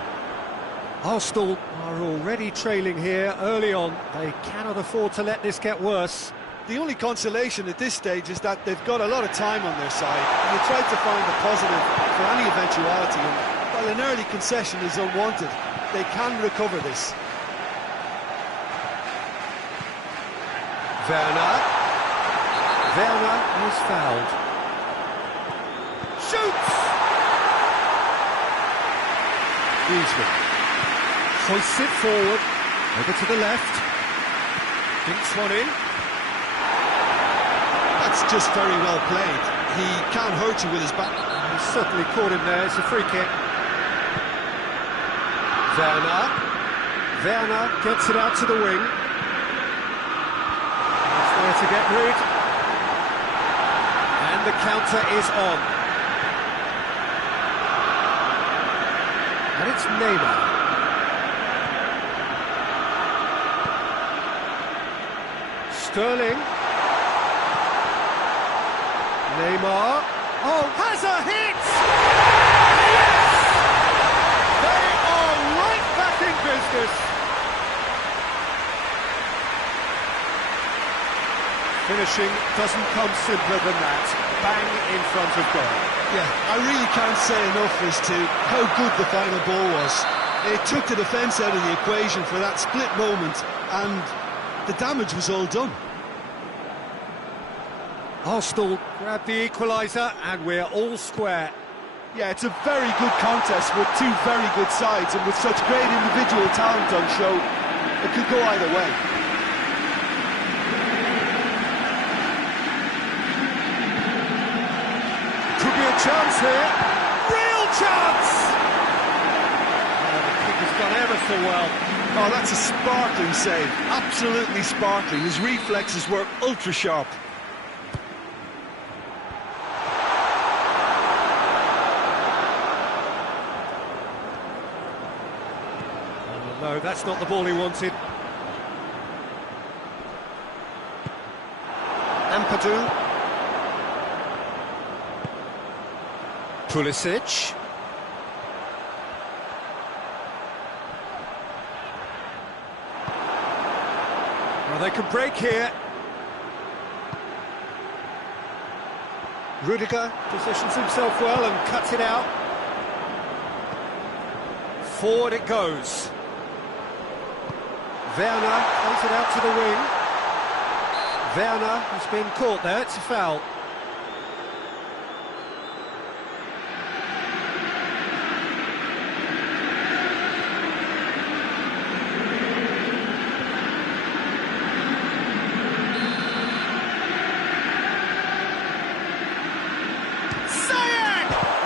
Arsenal are already trailing here early on. They cannot afford to let this get worse. The only consolation at this stage is that they've got a lot of time on their side. You try to find the positive for any eventuality, and while an early concession is unwanted, they can recover this. Werner. Werner is fouled. Shoots! Griezmann. Hoists it forward, over to the left, dinks one in. That's just very well played. He can't hurt you with his back. He certainly caught him there, it's a free kick. Werner. Werner gets it out to the wing. He's there to get rid. And the counter is on. And it's Neymar. Sterling. Neymar. Oh, has a hit! Yes! They are right back in business. finishing doesn't come simpler than that. Bang in front of goal. Yeah, I really can't say enough as to how good the final ball was. It took the defence out of the equation for that split moment, and the damage was all done. Arsenal grab the equaliser, and we're all square. Yeah, it's a very good contest with two very good sides, and with such great individual talent on show, it could go either way. Could be a chance here. Real chance! Oh, the kick has gone ever so well. Oh, that's a sparkling save. Absolutely sparkling. His reflexes were ultra sharp. No, that's not the ball he wanted. Ampadu. Pulisic. Well, they can break here. Rudiger positions himself well and cuts it out. Forward it goes. Werner plays it out to the wing. Werner has been caught there, it's a foul.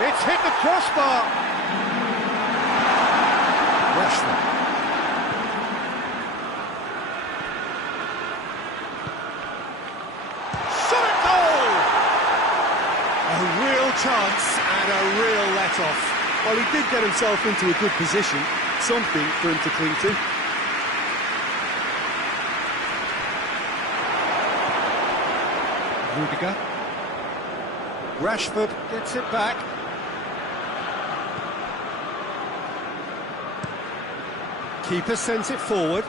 It's hit the crossbar. Rashford. Shot at goal! A real chance and a real let-off. Well, he did get himself into a good position, something for him to cling to. Rudiger. Rashford gets it back. Keeper sends it forward.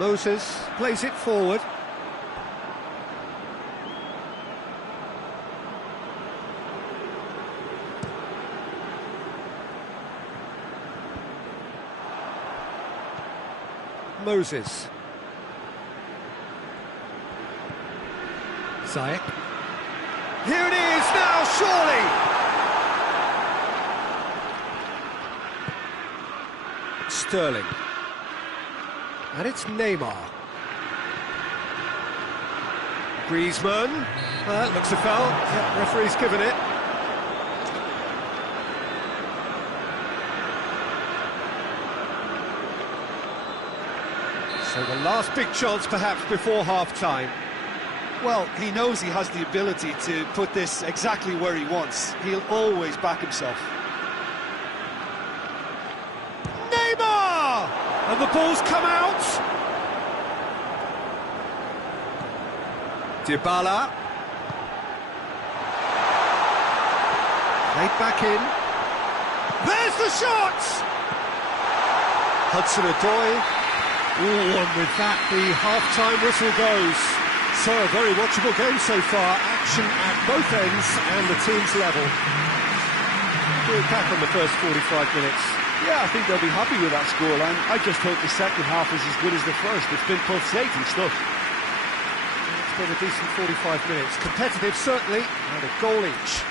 Moses plays it forward. Moses. Ziyech. Here it is now, surely! Sterling. And it's Neymar. Griezmann. That looks a foul. Yeah, referee's given it. So the last big chance perhaps before half-time. Well, he knows he has the ability to put this exactly where he wants. He'll always back himself. Neymar! And the ball's come out. Dybala. Played back in. There's the shot! Hudson-Odoi. Ooh, and with that, the half-time whistle goes. So, a very watchable game so far. Action at both ends and the team's level. We're back on the first 45 minutes. Yeah, I think they'll be happy with that scoreline. I just hope the second half is as good as the first. It's been pulsating stuff. It's been a decent 45 minutes. Competitive, certainly, and a goal each.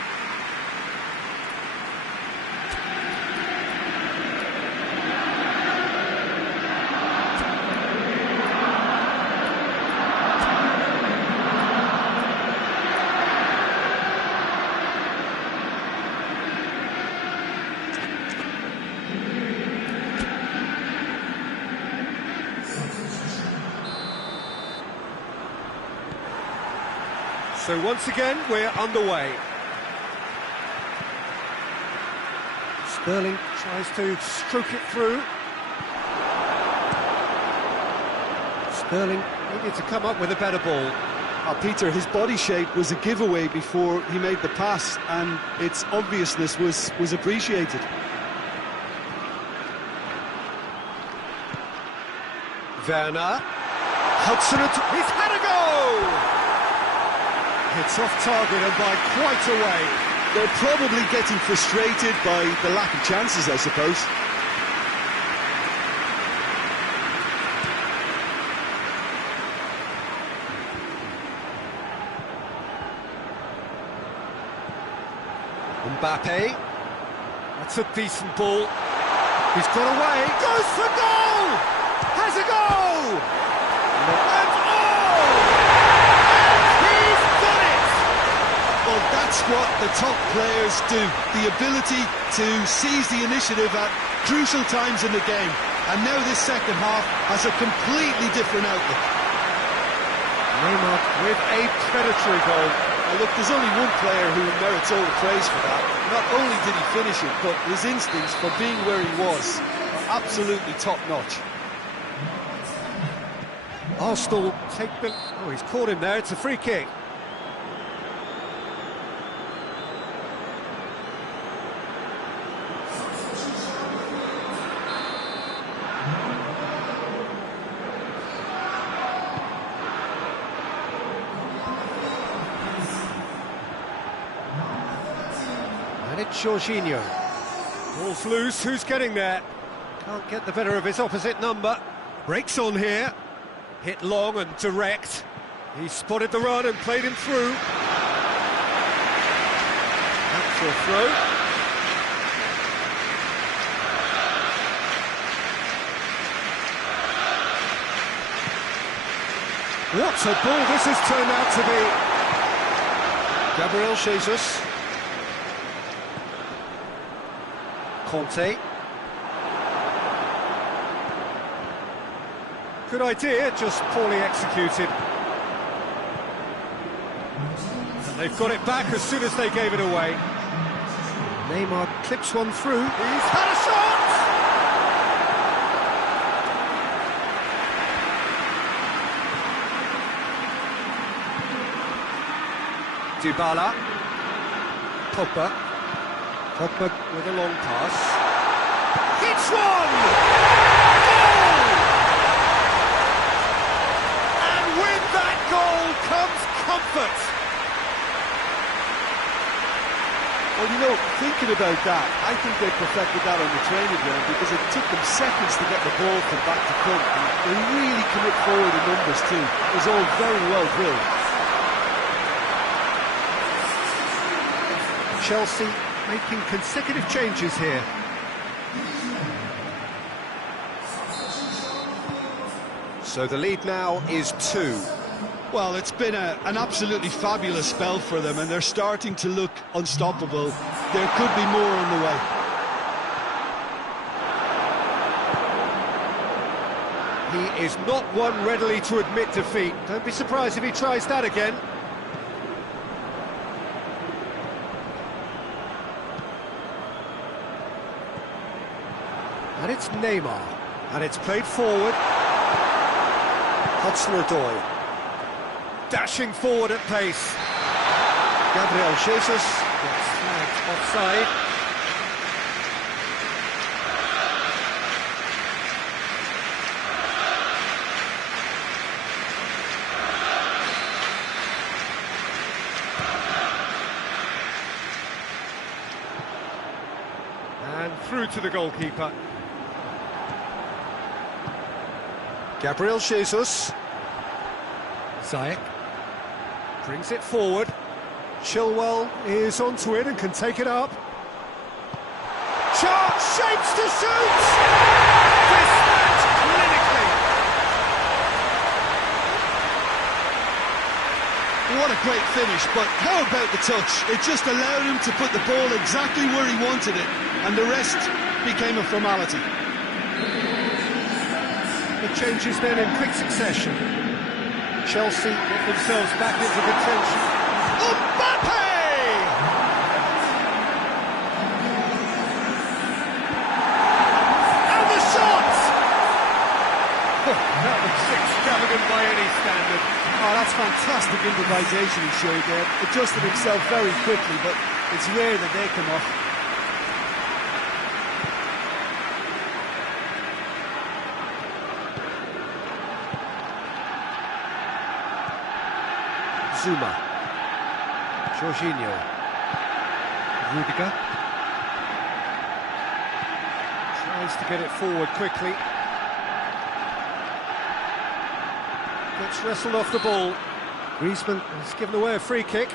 So once again, we're underway. Sterling tries to stroke it through. Sterling needed to come up with a better ball. Peter, his body shape was a giveaway before he made the pass, and its obviousness was appreciated. Werner. Hudson, he's had a go! It's off target and by quite a way. They're probably getting frustrated by the lack of chances, I suppose. Mbappe. That's a decent ball. He's got away. Goes for goal! Has a goal! And oh! And he's done it! Well, that's what the top players do. The ability to seize the initiative at crucial times in the game. And now this second half has a completely different outlook. Neymar with a predatory goal. Now look, there's only one player who merits all the praise for that. Not only did he finish it, but his instincts for being where he was are absolutely top-notch. Arsenal take the... Oh, he's caught him there. It's a free kick. And it's Jorginho. Ball's loose, who's getting there? Can't get the better of his opposite number. Breaks on here. Hit long and direct. He spotted the run and played him through. Out for a throw. What a ball this has turned out to be. Gabriel Jesus. Conte. Good idea, just poorly executed. And they've got it back as soon as they gave it away. Neymar clips one through. He's had a shot! Dybala. Pogba. Pogba with a long pass. Hits one! Goal! And with that goal comes comfort. Well, you know, thinking about that, I think they perfected that on the training ground because it took them seconds to get the ball from back to front. And they really commit forward in numbers too. It was all very well drilled. Chelsea making consecutive changes here. So the lead now is 2. Well, it's been an absolutely fabulous spell for them, and they're starting to look unstoppable. There could be more on the way. He is not one readily to admit defeat. Don't be surprised if he tries that again. And it's Neymar. And it's played forward. Hudson-Odoi. Dashing forward at pace. Gabriel Jesus gets flagged offside. And through to the goalkeeper. Gabriel Jesus. Ziyech brings it forward. Chilwell is onto it and can take it up. Chance, shapes to shoot! Dispatched clinically. What a great finish, but how about the touch? It just allowed him to put the ball exactly where he wanted it, and the rest became a formality. The changes then in quick succession. Chelsea get themselves back into contention. Mbappe! And the shot! Oh, that was extravagant by any standard. Oh, that's fantastic improvisation he showed there. Adjusted himself very quickly, but it's rare that they come off. Zuma. Jorginho. Rudiger. Tries to get it forward quickly. Gets wrestled off the ball. Griezmann has given away a free kick.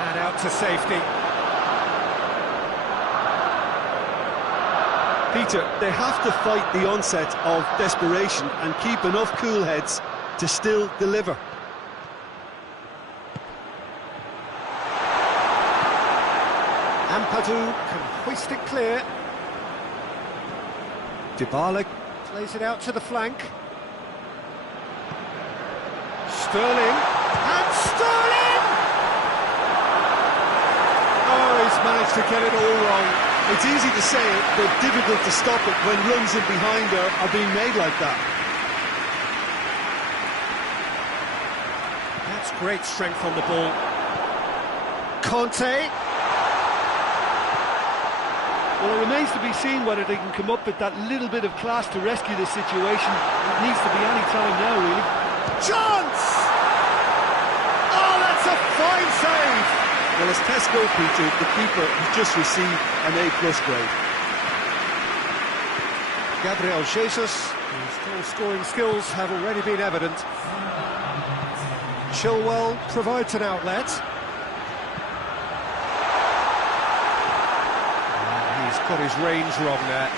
And out to safety. Peter, they have to fight the onset of desperation and keep enough cool heads to still deliver. Ampadu can hoist it clear. Dybala plays it out to the flank. Sterling, and Sterling! Oh, he's managed to get it all wrong. It's easy to say it, but difficult to stop it when runs in behind are being made like that. That's great strength on the ball. Conte. Well, it remains to be seen whether they can come up with that little bit of class to rescue this situation. It needs to be any time now, really. Chance! Oh, that's a fine save! Well, as Tesco, Peter, the keeper has just received an A+ grade. Gabriel Jesus, whose goal-scoring skills have already been evident. Chilwell provides an outlet. He's got his range wrong there.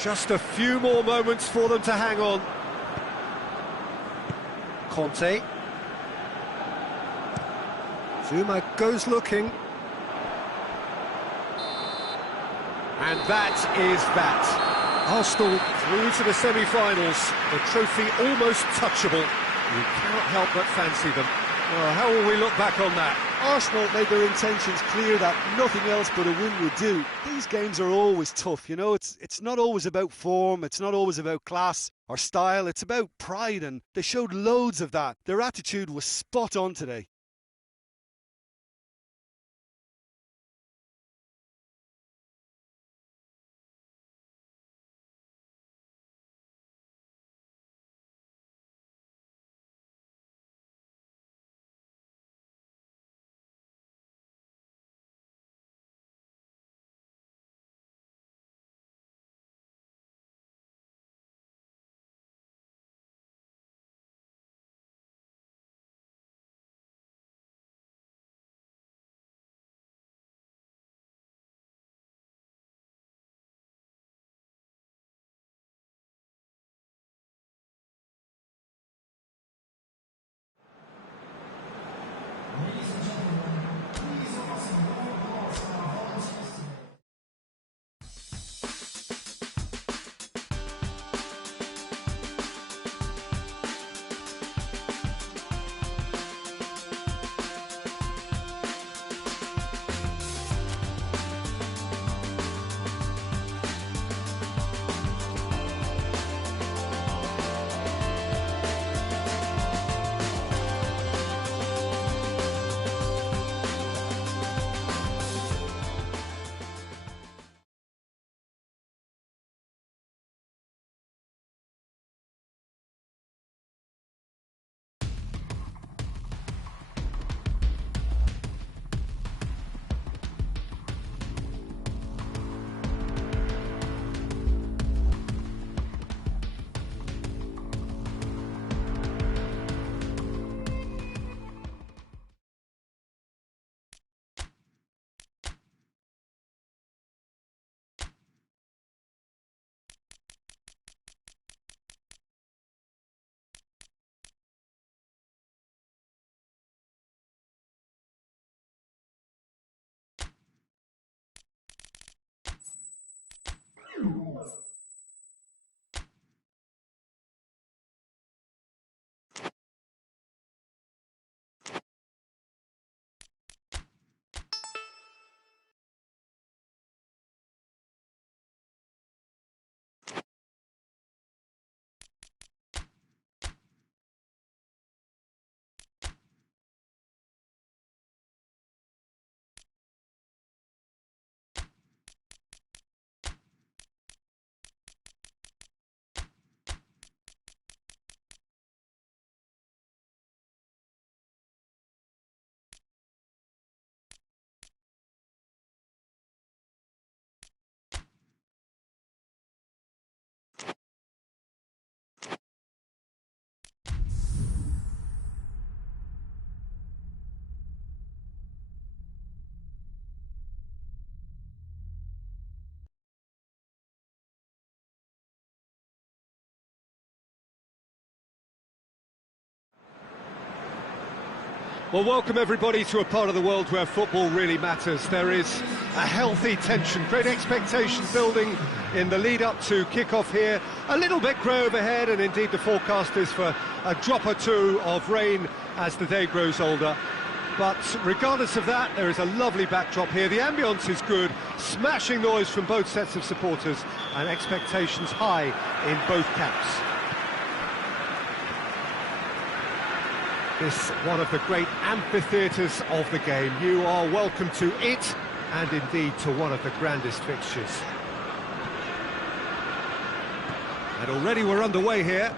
Just a few more moments for them to hang on. Conte. Zuma goes looking. And that is that. Arsenal through to the semi-finals, the trophy almost touchable. You cannot help but fancy them. Well, how will we look back on that? Arsenal made their intentions clear that nothing else but a win would do. These games are always tough, you know, it's not always about form, it's not always about class or style, it's about pride, and they showed loads of that. Their attitude was spot on today. Well, welcome everybody to a part of the world where football really matters. There is a healthy tension, great expectation building in the lead-up to kick-off here. A little bit grey overhead, and indeed the forecast is for a drop or two of rain as the day grows older. But regardless of that, there is a lovely backdrop here. The ambience is good, smashing noise from both sets of supporters, and expectations high in both camps. This one of the great amphitheatres of the game. You are welcome to it, and indeed to one of the grandest fixtures. And already we're underway here.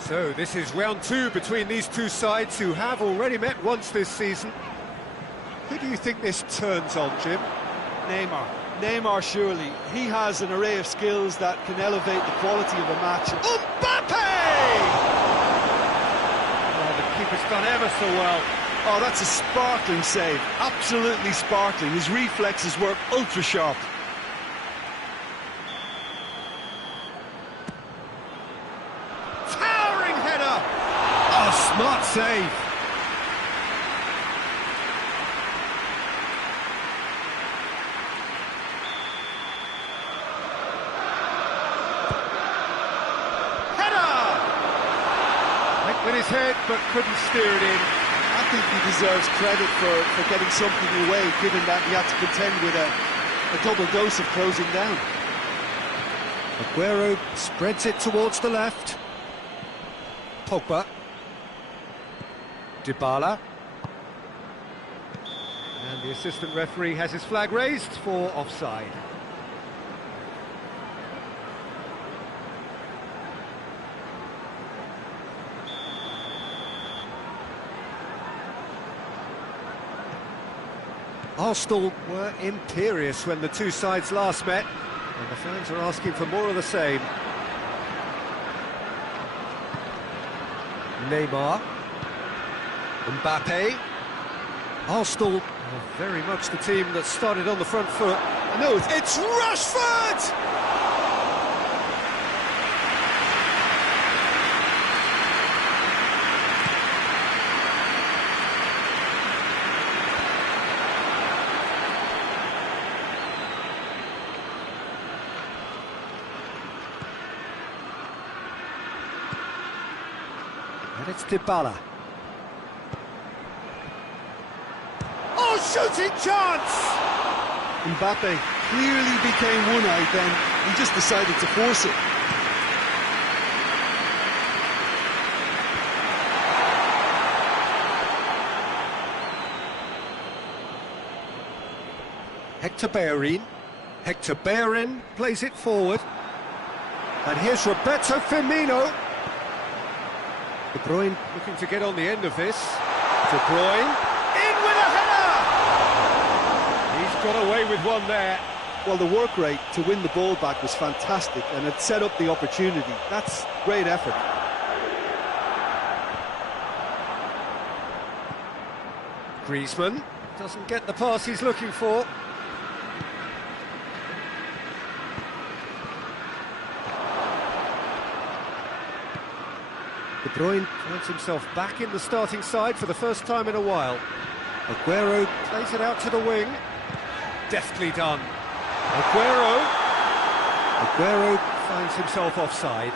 So this is round two between these two sides who have already met once this season. Who do you think this turns on, Jim? Neymar. Neymar, surely. He has an array of skills that can elevate the quality of a match. Mbappe! Keeper's done ever so well. Oh, that's a sparkling save. Absolutely sparkling. His reflexes work ultra sharp. Towering header! Oh, smart save. With his head, but couldn't steer it in. I think he deserves credit for getting something away, given that he had to contend with a double dose of closing down. Aguero spreads it towards the left. Pogba. Dybala. And the assistant referee has his flag raised for offside. Arsenal were imperious when the two sides last met, and the fans are asking for more of the same. Neymar. Mbappe. Arsenal are very much the team that started on the front foot. No, it's Rashford! And it's Dybala. Oh, shooting chance! Mbappe clearly became one-eyed then. He just decided to force it. Hector Bellerin. Hector Bellerin plays it forward. And here's Roberto Firmino. De Bruyne looking to get on the end of this. De Bruyne, in with a header! He's got away with one there. Well, the work rate to win the ball back was fantastic, and it set up the opportunity. That's great effort. Griezmann doesn't get the pass he's looking for. De Bruyne finds himself back in the starting side for the first time in a while. Aguero plays it out to the wing. Deftly done. Aguero finds himself offside.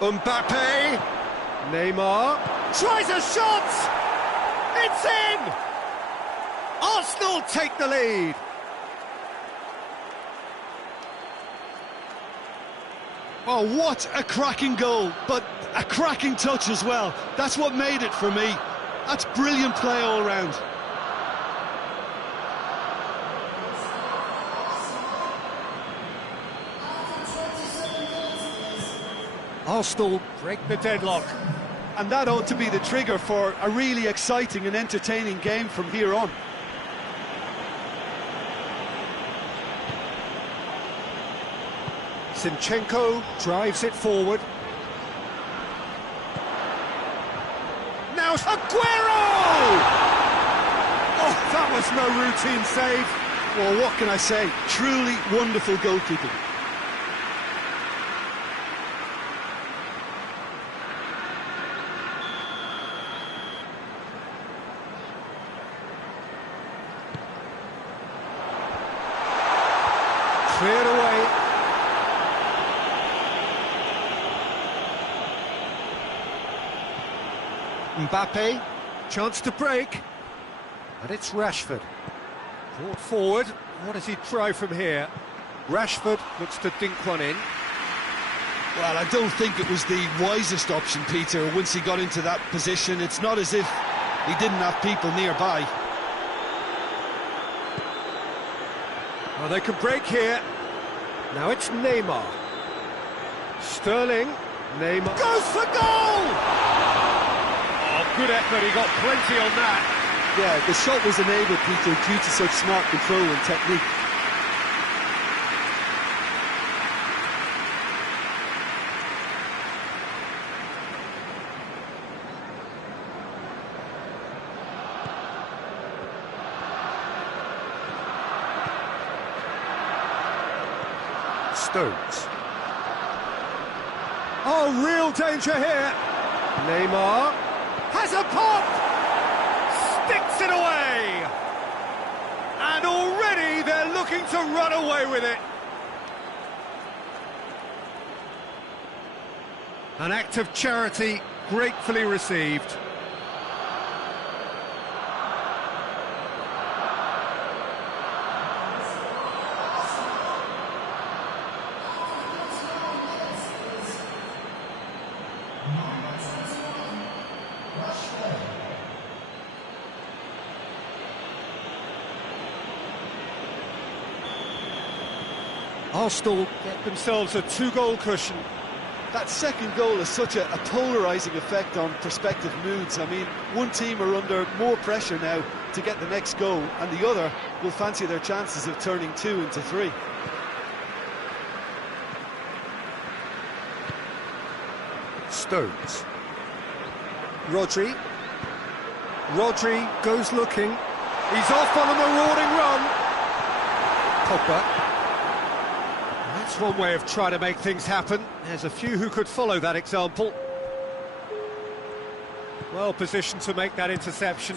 Mbappe, Neymar, tries a shot! It's in! Arsenal take the lead! Oh, what a cracking goal, but a cracking touch as well. That's what made it for me. That's brilliant play all round. Arsenal break the deadlock. And that ought to be the trigger for a really exciting and entertaining game from here on. Zinchenko drives it forward. house. Aguero! Oh, that was no routine save. Well, what can I say? Truly wonderful goalkeeping. Cleared away. Mbappe, chance to break. And it's Rashford. Brought forward. What does he try from here? Rashford looks to dink one in. Well, I don't think it was the wisest option, Peter, once he got into that position. It's not as if he didn't have people nearby. Well, they can break here. Now it's Neymar. Sterling. Neymar goes for goal! Oh, good effort, he got plenty on that. Yeah, the shot was enabled, Peter, due to such smart control and technique. Stones. Oh, real danger here. Neymar has a pop! Sticks it away! And already they're looking to run away with it. An act of charity gratefully received. Arsenal get themselves a two-goal cushion. That second goal has such a polarising effect on prospective moods. I mean, one team are under more pressure now to get the next goal, and the other will fancy their chances of turning 2 into 3. Stones. Rodri. Rodri goes looking. He's off on a marauding run. Pogba. That's one way of trying to make things happen. There's a few who could follow that example. Well positioned to make that interception.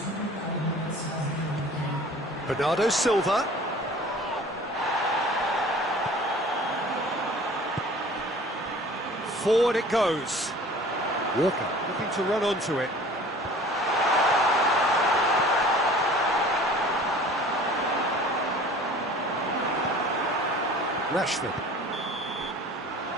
Bernardo Silva. Forward it goes. Walker looking to run onto it. Rashford.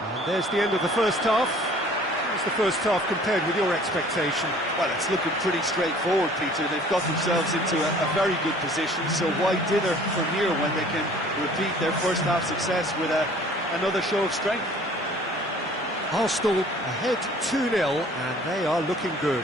And there's the end of the first half. How's the first half compared with your expectation? Well, it's looking pretty straightforward, Peter. They've got themselves into a very good position, so why dither from here when they can repeat their first half success with another show of strength? Arsenal ahead 2-0, and they are looking good.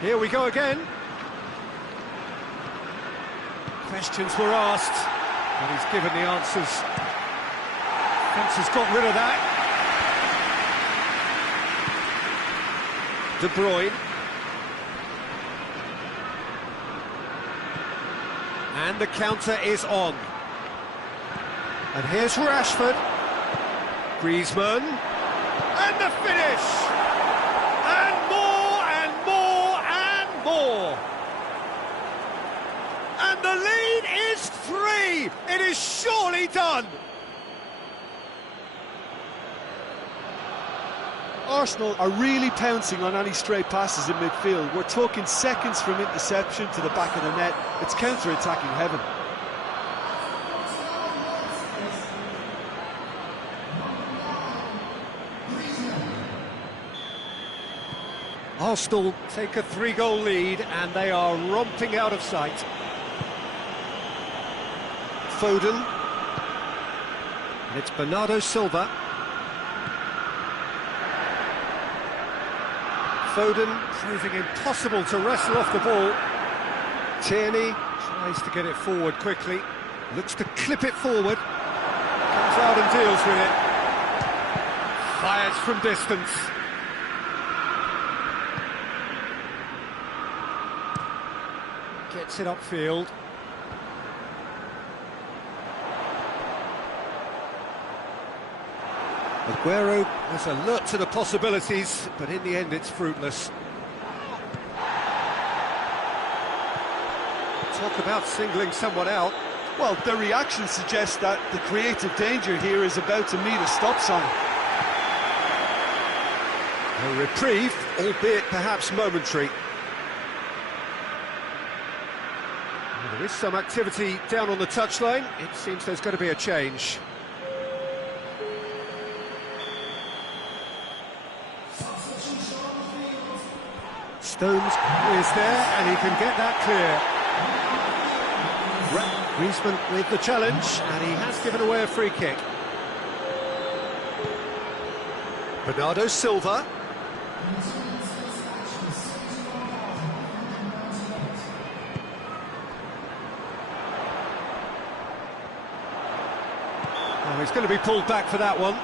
Here we go again. Questions were asked, but he's given the answers. Fence has got rid of that. De Bruyne. And the counter is on. And here's Rashford. Griezmann. And the finish! And more, and more, and more! And the lead is 3! It is surely done! Arsenal are really pouncing on any stray passes in midfield. We're talking seconds from interception to the back of the net. It's counter-attacking heaven. Arsenal take a 3-goal lead and they are romping out of sight. Foden. And it's Bernardo Silva. Foden proving impossible to wrestle off the ball. Tierney tries to get it forward quickly. Looks to clip it forward. Comes out and deals with it. Fires from distance. Gets it upfield. Aguero was alert to the possibilities, but in the end it's fruitless. Talk about singling someone out. Well, the reaction suggests that the creative danger here is about to meet a stop sign. A reprieve, albeit perhaps momentary. Well, there is some activity down on the touchline. It seems there's going to be a change. Stones is there, and he can get that clear. Griezmann with the challenge, and he has given away a free kick. Bernardo Silva. Oh, he's going to be pulled back for that one.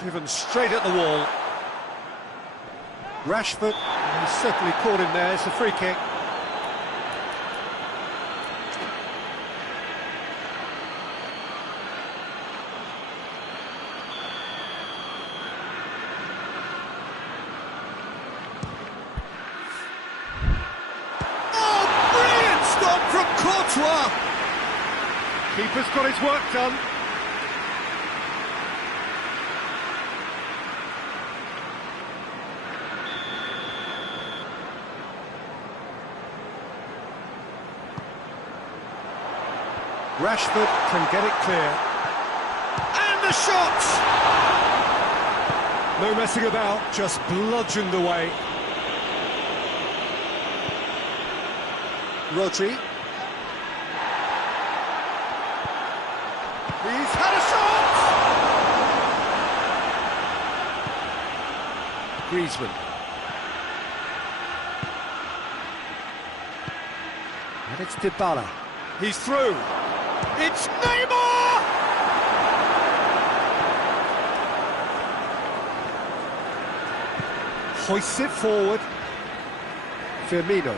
Driven straight at the wall. Rashford, he's certainly caught him there. It's a free kick. Oh, brilliant stop from Courtois! Keeper's got his work done. Rashford can get it clear. And the shot! No messing about, just bludgeoned away. Rodri. He's had a shot! Griezmann. And it's Dybala. He's through. It's Neymar! Hoists it forward. Firmino.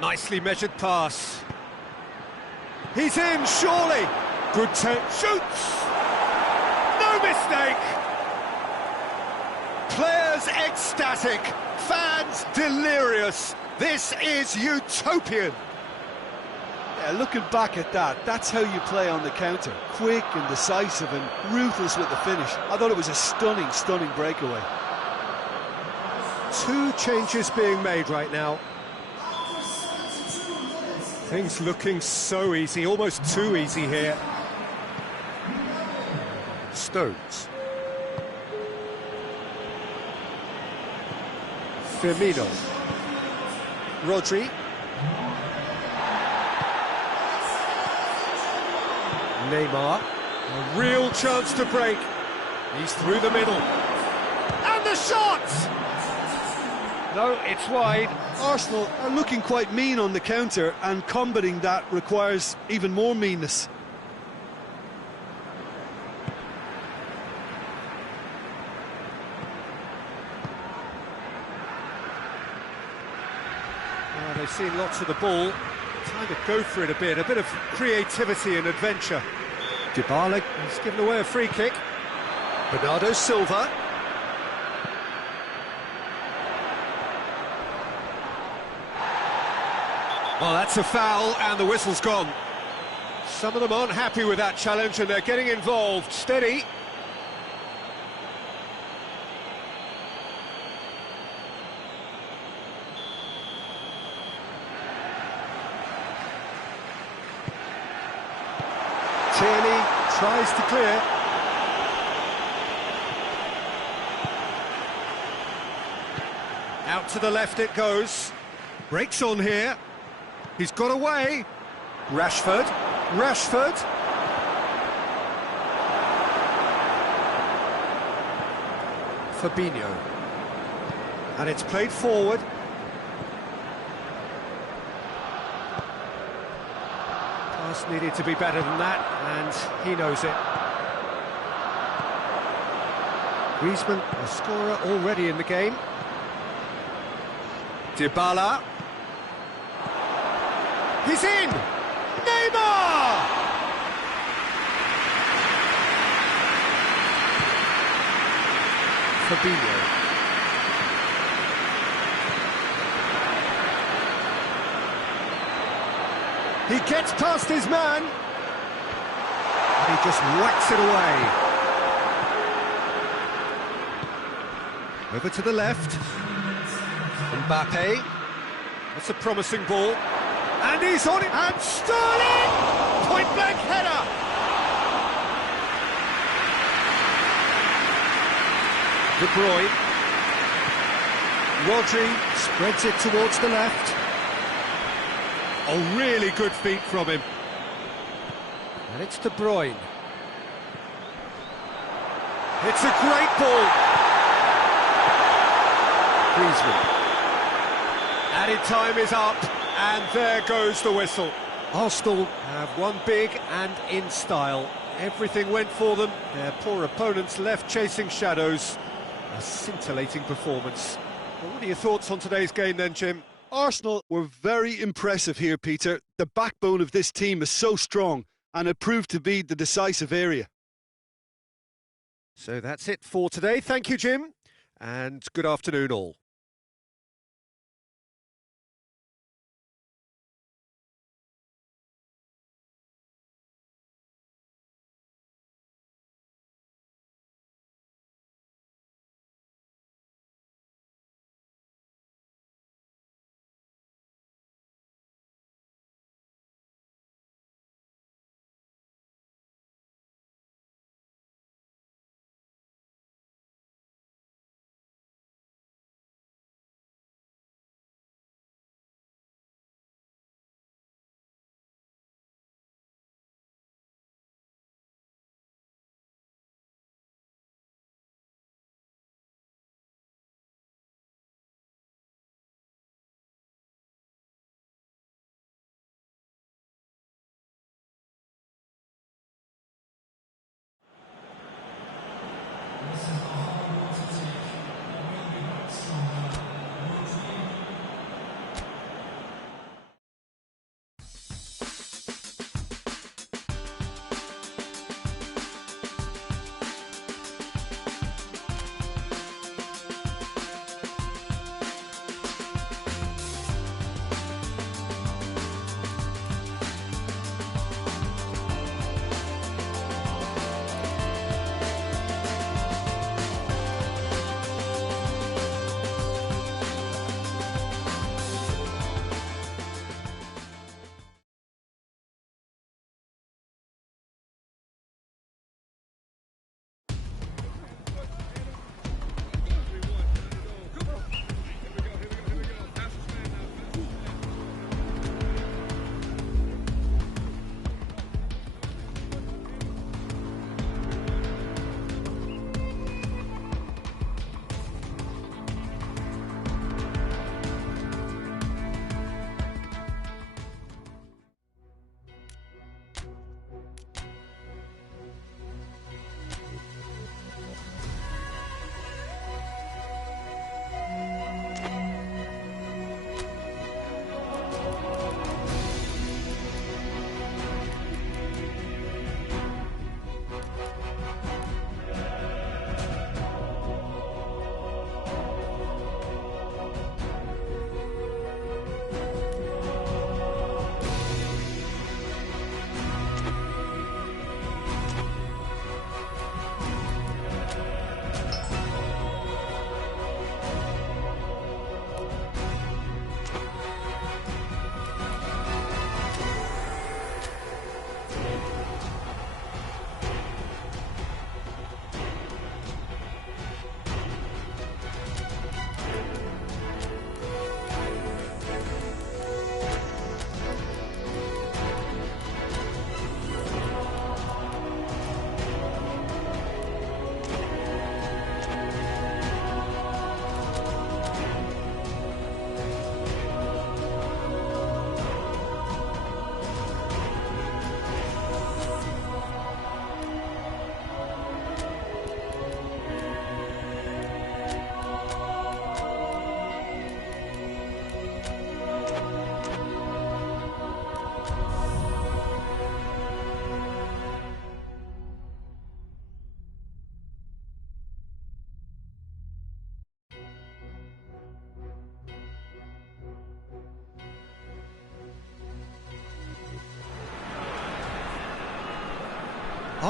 Nicely measured pass. He's in, surely. Good take. Shoots! No mistake! Players ecstatic, fans delirious. This is utopian. Yeah, looking back at that, that's how you play on the counter. Quick and decisive and ruthless with the finish. I thought it was a stunning, stunning breakaway. Two changes being made right now. Things looking so easy, almost too easy here. Stones. Firmino. Rodri. Neymar. A real chance to break. He's through the middle. And the shot! No, it's wide. Arsenal are looking quite mean on the counter, and combating that requires even more meanness. They've seen lots of the ball. Time to go for it a bit of creativity and adventure. Dybala has given away a free kick. Bernardo Silva. Well, that's a foul, and the whistle's gone. Some of them aren't happy with that challenge and they're getting involved. Steady. Tierney tries to clear. Out to the left it goes. Breaks on here. He's got away. Rashford. Fabinho. And it's played forward. Pass needed to be better than that, and he knows it. Griezmann, a scorer already in the game. Dybala. He's in! Neymar! Fabinho. He gets past his man. And he just whacks it away. Over to the left. Mbappe. That's a promising ball. And he's on it. And Sterling! Point-blank header. De Bruyne. Rodri spreads it towards the left. Oh, really good feet from him. And it's De Bruyne. It's a great ball. Griezmann. Added time is up, and there goes the whistle. Arsenal have won big and in style. Everything went for them. Their poor opponents left chasing shadows. A scintillating performance. Well, what are your thoughts on today's game then, Jim? Arsenal were very impressive here, Peter. The backbone of this team is so strong, and it proved to be the decisive area. So that's it for today. Thank you, Jim, and good afternoon all.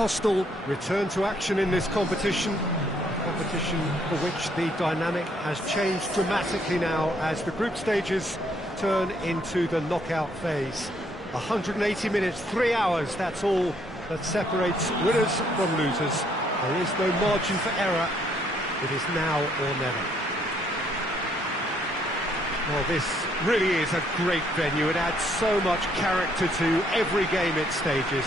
Arsenal return to action in this competition. Competition for which the dynamic has changed dramatically now as the group stages turn into the knockout phase. 180 minutes, 3 hours, that's all that separates winners from losers. There is no margin for error. It is now or never. Well, this really is a great venue. It adds so much character to every game it stages.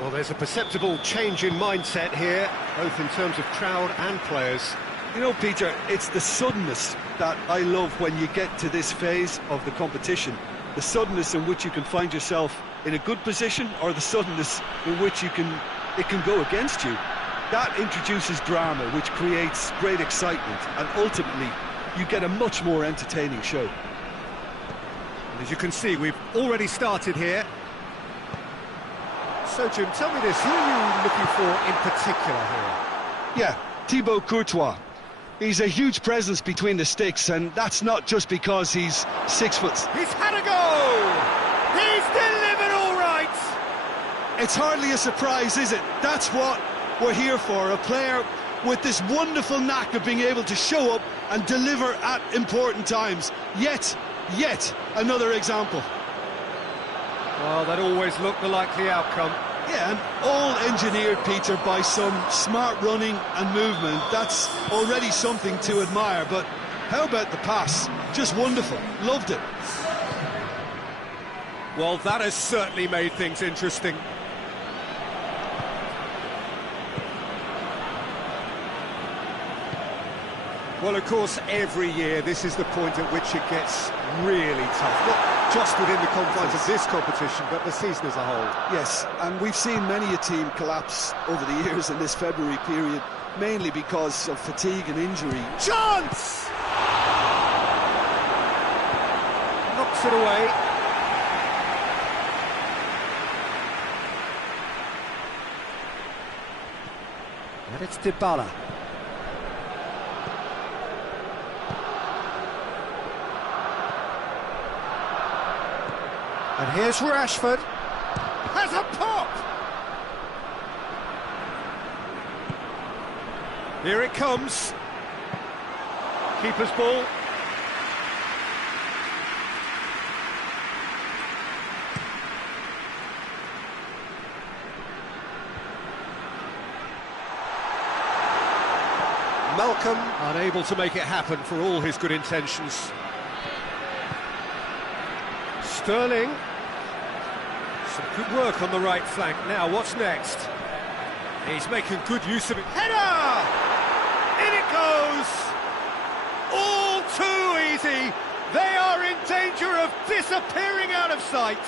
Well, there's a perceptible change in mindset here, both in terms of crowd and players. You know, Peter, it's the suddenness that I love when you get to this phase of the competition. The suddenness in which you can find yourself in a good position, or the suddenness in which it can go against you. That introduces drama, which creates great excitement, and ultimately you get a much more entertaining show. And as you can see, we've already started here. So, Jim, tell me this, who are you looking for in particular here? Yeah, Thibaut Courtois. He's a huge presence between the sticks, and that's not just because he's 6 foot. He's had a go! He's delivered all right! It's hardly a surprise, is it? That's what we're here for, a player with this wonderful knack of being able to show up and deliver at important times. Yet another example. Well, that always looked the likely outcome. Yeah, and all engineered, Peter, by some smart running and movement. That's already something to admire, but how about the pass? Just wonderful. Loved it. Well, that has certainly made things interesting. Well, of course, every year this is the point at which it gets really tough. Not just within the confines of this competition, but the season as a whole. Yes, and we've seen many a team collapse over the years in this February period, mainly because of fatigue and injury. Chance! Knocks it away. And it's Dybala. And here's Rashford. Has a pop! Here it comes. Keeper's ball. Malcolm unable to make it happen for all his good intentions. Sterling. Some good work on the right flank. Now, what's next? He's making good use of it. Header! In it goes! All too easy! They are in danger of disappearing out of sight!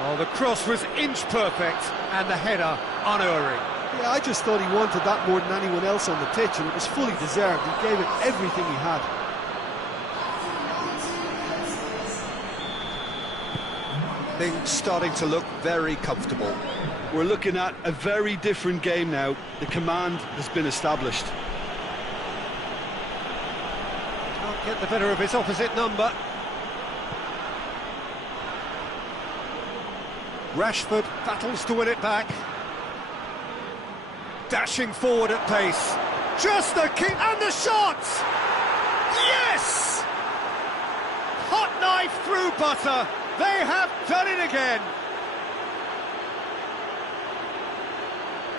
Oh, the cross was inch perfect, and the header unerring. Yeah, I just thought he wanted that more than anyone else on the pitch, and it was fully deserved. He gave it everything he had. Things starting to look very comfortable. We're looking at a very different game now. The command has been established. Can't get the better of his opposite number. Rashford battles to win it back. Dashing forward at pace. Just the kick and the shot! Yes! Hot knife through butter. They have done it again.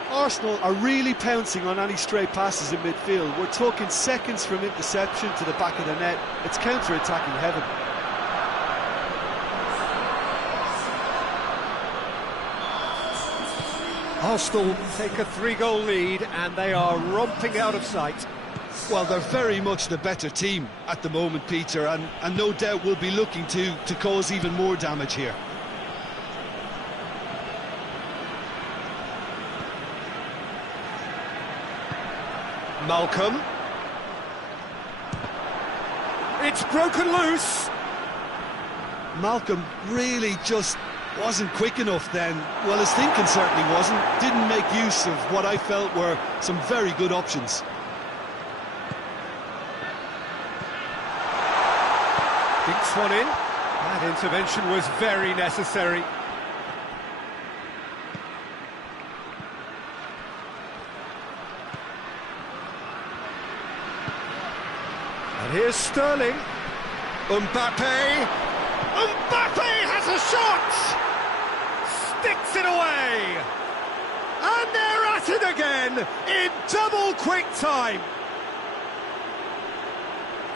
Arsenal are really pouncing on any stray passes in midfield. We're talking seconds from interception to the back of the net. It's counter-attacking heaven. Arsenal take a 3-goal lead and they are romping out of sight. Well, they're very much the better team at the moment, Peter, and no doubt will be looking to cause even more damage here. Malcolm. It's broken loose. Malcolm really just wasn't quick enough then. Well, his thinking certainly wasn't. Didn't make use of what I felt were some very good options. Dinks one in. That intervention was very necessary. And here's Sterling. Mbappe. Mbappe has a shot! Sticks it away! And they're at it again in double quick time.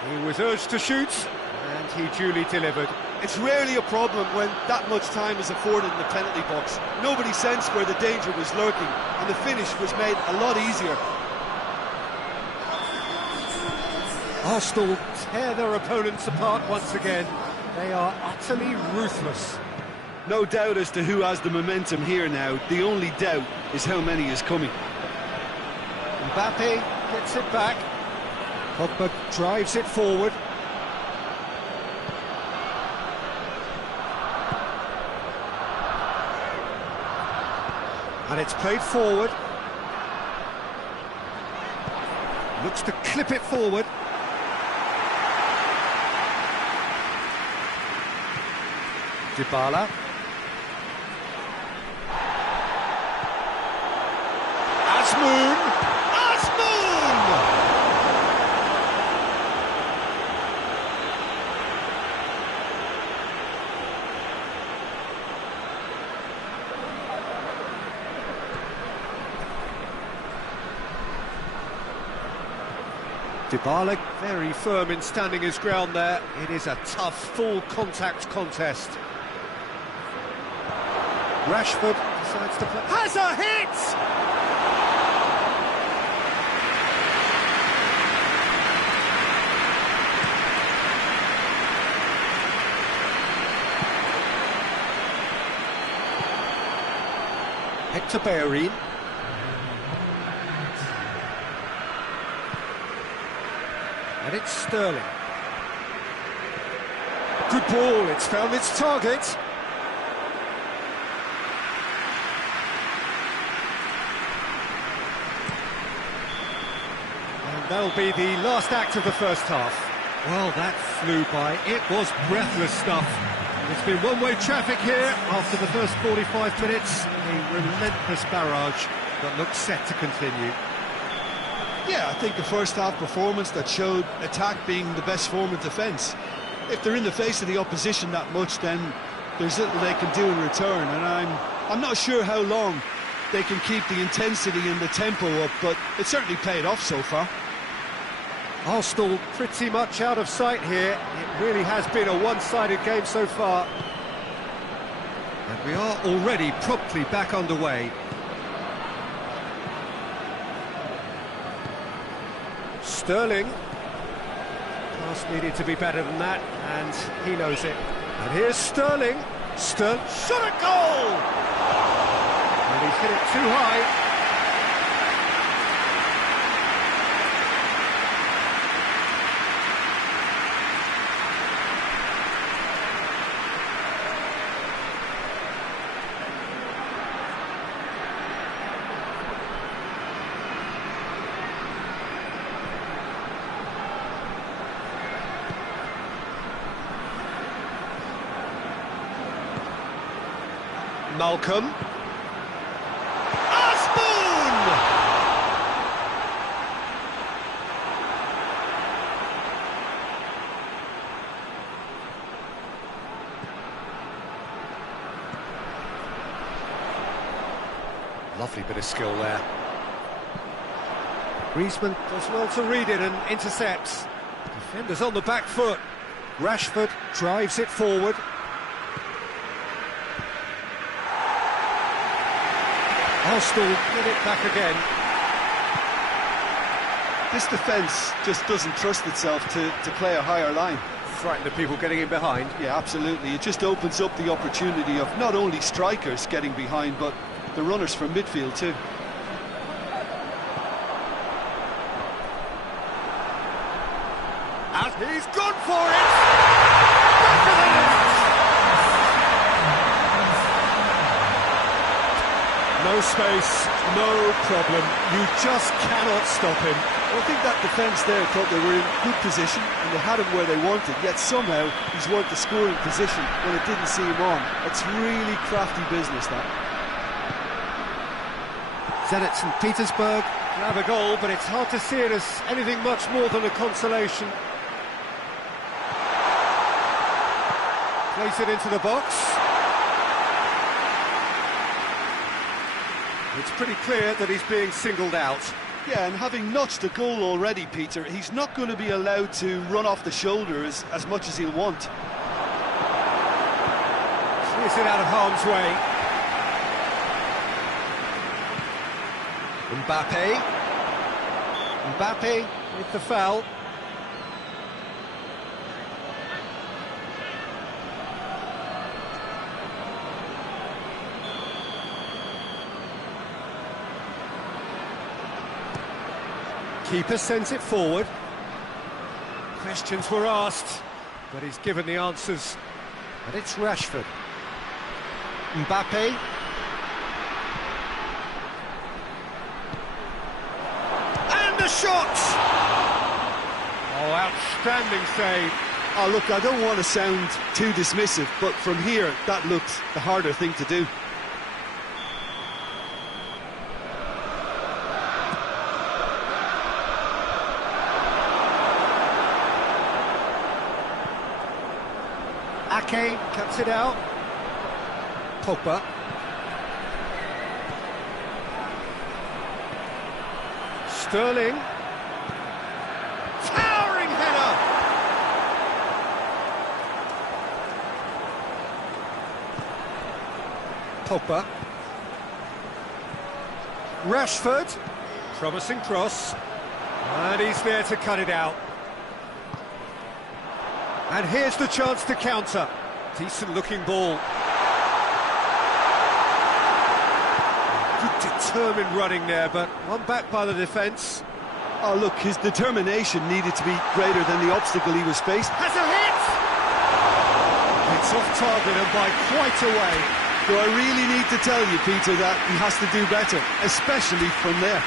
He was urged to shoot, and he duly delivered. It's rarely a problem when that much time is afforded in the penalty box. Nobody sensed where the danger was lurking, and the finish was made a lot easier. Arsenal tear their opponents apart once again. They are utterly ruthless. No doubt as to who has the momentum here now. The only doubt is how many is coming. Mbappe gets it back. Pogba drives it forward. And it's played forward. Looks to clip it forward. Dybala. Azmoun! Azmoun! Dybala very firm in standing his ground there. It is a tough, full contact contest. Rashford decides to play. Has a hit! Hector Bellerin. And it's Sterling. Good ball, it's found its target. That'll be the last act of the first half. Well, that flew by. It was breathless stuff. It's been one-way traffic here after the first 45 minutes. A relentless barrage that looks set to continue. Yeah, I think a first-half performance that showed attack being the best form of defence. If they're in the face of the opposition that much, then there's little they can do in return, and I'm not sure how long they can keep the intensity and the tempo up, but it certainly paid off so far. Arsenal pretty much out of sight here. It really has been a one-sided game so far. And we are already promptly back underway. Sterling. Pass needed to be better than that, and he knows it. And here's Sterling. Sterling shot a goal! And he's hit it too high. Malcolm. Azmoun! Lovely bit of skill there. Griezmann does well to read it and intercepts. Defenders on the back foot. Rashford drives it forward. Arsenal get it back again. This defence just doesn't trust itself to play a higher line. Frightened of people getting in behind. Yeah, absolutely. It just opens up the opportunity of not only strikers getting behind, but the runners from midfield too. for it! Back of the net! No space, no problem. You just cannot stop him. Well, I think that defence there thought they were in good position and they had him where they wanted, yet somehow he's worked the scoring position when it didn't see him on. It's really crafty business, that. Zenit St. Petersburg grab a goal, but it's hard to see it as anything much more than a consolation. Plays it into the box. It's pretty clear that he's being singled out. Yeah, and having notched a goal already, Peter, he's not going to be allowed to run off the shoulders as much as he'll want. Clears it out of harm's way. Mbappe with the foul. Keeper sends it forward. Questions were asked, but he's given the answers. And it's Rashford. Mbappe. And the shot! Oh, outstanding save. Oh, look, I don't want to sound too dismissive, but from here, that looks the harder thing to do. Ake cuts it out. Pogba. Sterling. Towering header! Pogba. Rashford. Promising cross. And he's there to cut it out. And here's the chance to counter. Decent looking ball. Good determined running there, but one back by the defence. Oh, look, his determination needed to be greater than the obstacle he was faced. Has a hit! It's off target and by quite a way. Do I really need to tell you, Peter, that he has to do better, especially from there?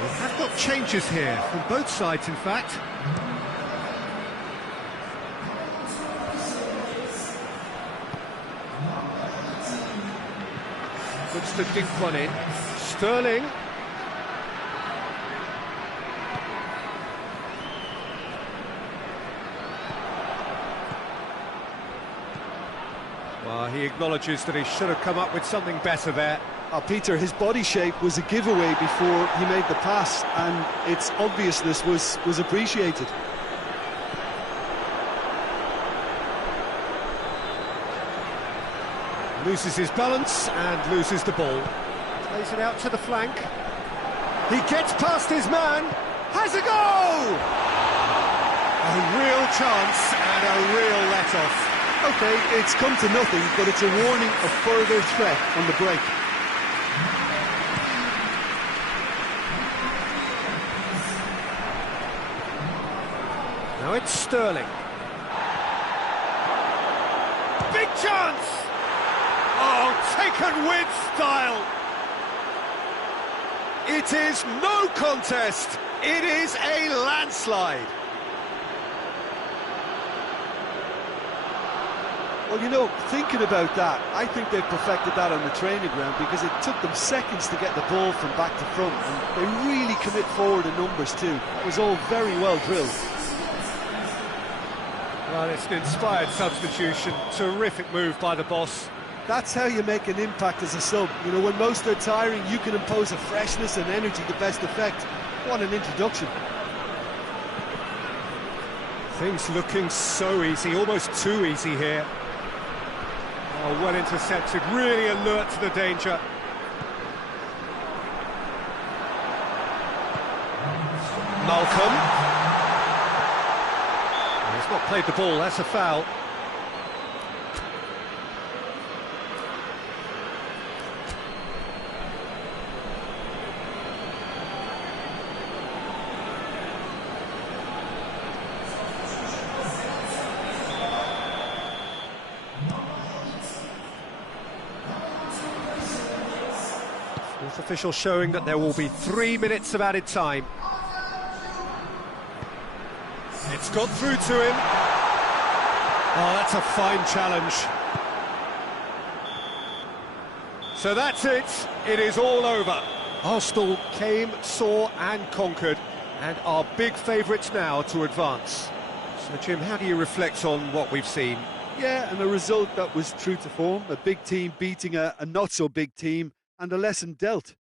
We have got changes here, from both sides in fact. Looks to dink one in. Sterling. Well, he acknowledges that he should have come up with something better there. Oh, Peter, his body shape was a giveaway before he made the pass, and its obviousness was appreciated. Loses his balance and loses the ball. Plays it out to the flank. He gets past his man. Has a goal! A real chance and a real let-off. OK, it's come to nothing, but it's a warning of further threat on the break. Now it's Sterling. Big chance! Oh, taken with style! It is no contest. It is a landslide. Well, you know, thinking about that, I think they've perfected that on the training ground because it took them seconds to get the ball from back to front, and they really commit forward in numbers too. It was all very well drilled. Well, it's an inspired substitution. Terrific move by the boss. That's how you make an impact as a sub. You know, when most are tiring, you can impose a freshness and energy to best effect. What an introduction. Things looking so easy, almost too easy here. Oh, well intercepted, really alert to the danger. Malcolm. He's not played the ball, that's a foul. Fourth official showing that there will be 3 minutes of added time. It's got through to him. Oh, that's a fine challenge. So that's it. It is all over. Arsenal came, saw and conquered and are big favourites now to advance. So, Jim, how do you reflect on what we've seen? Yeah, and a result that was true to form. A big team beating a not-so-big team, and a lesson dealt.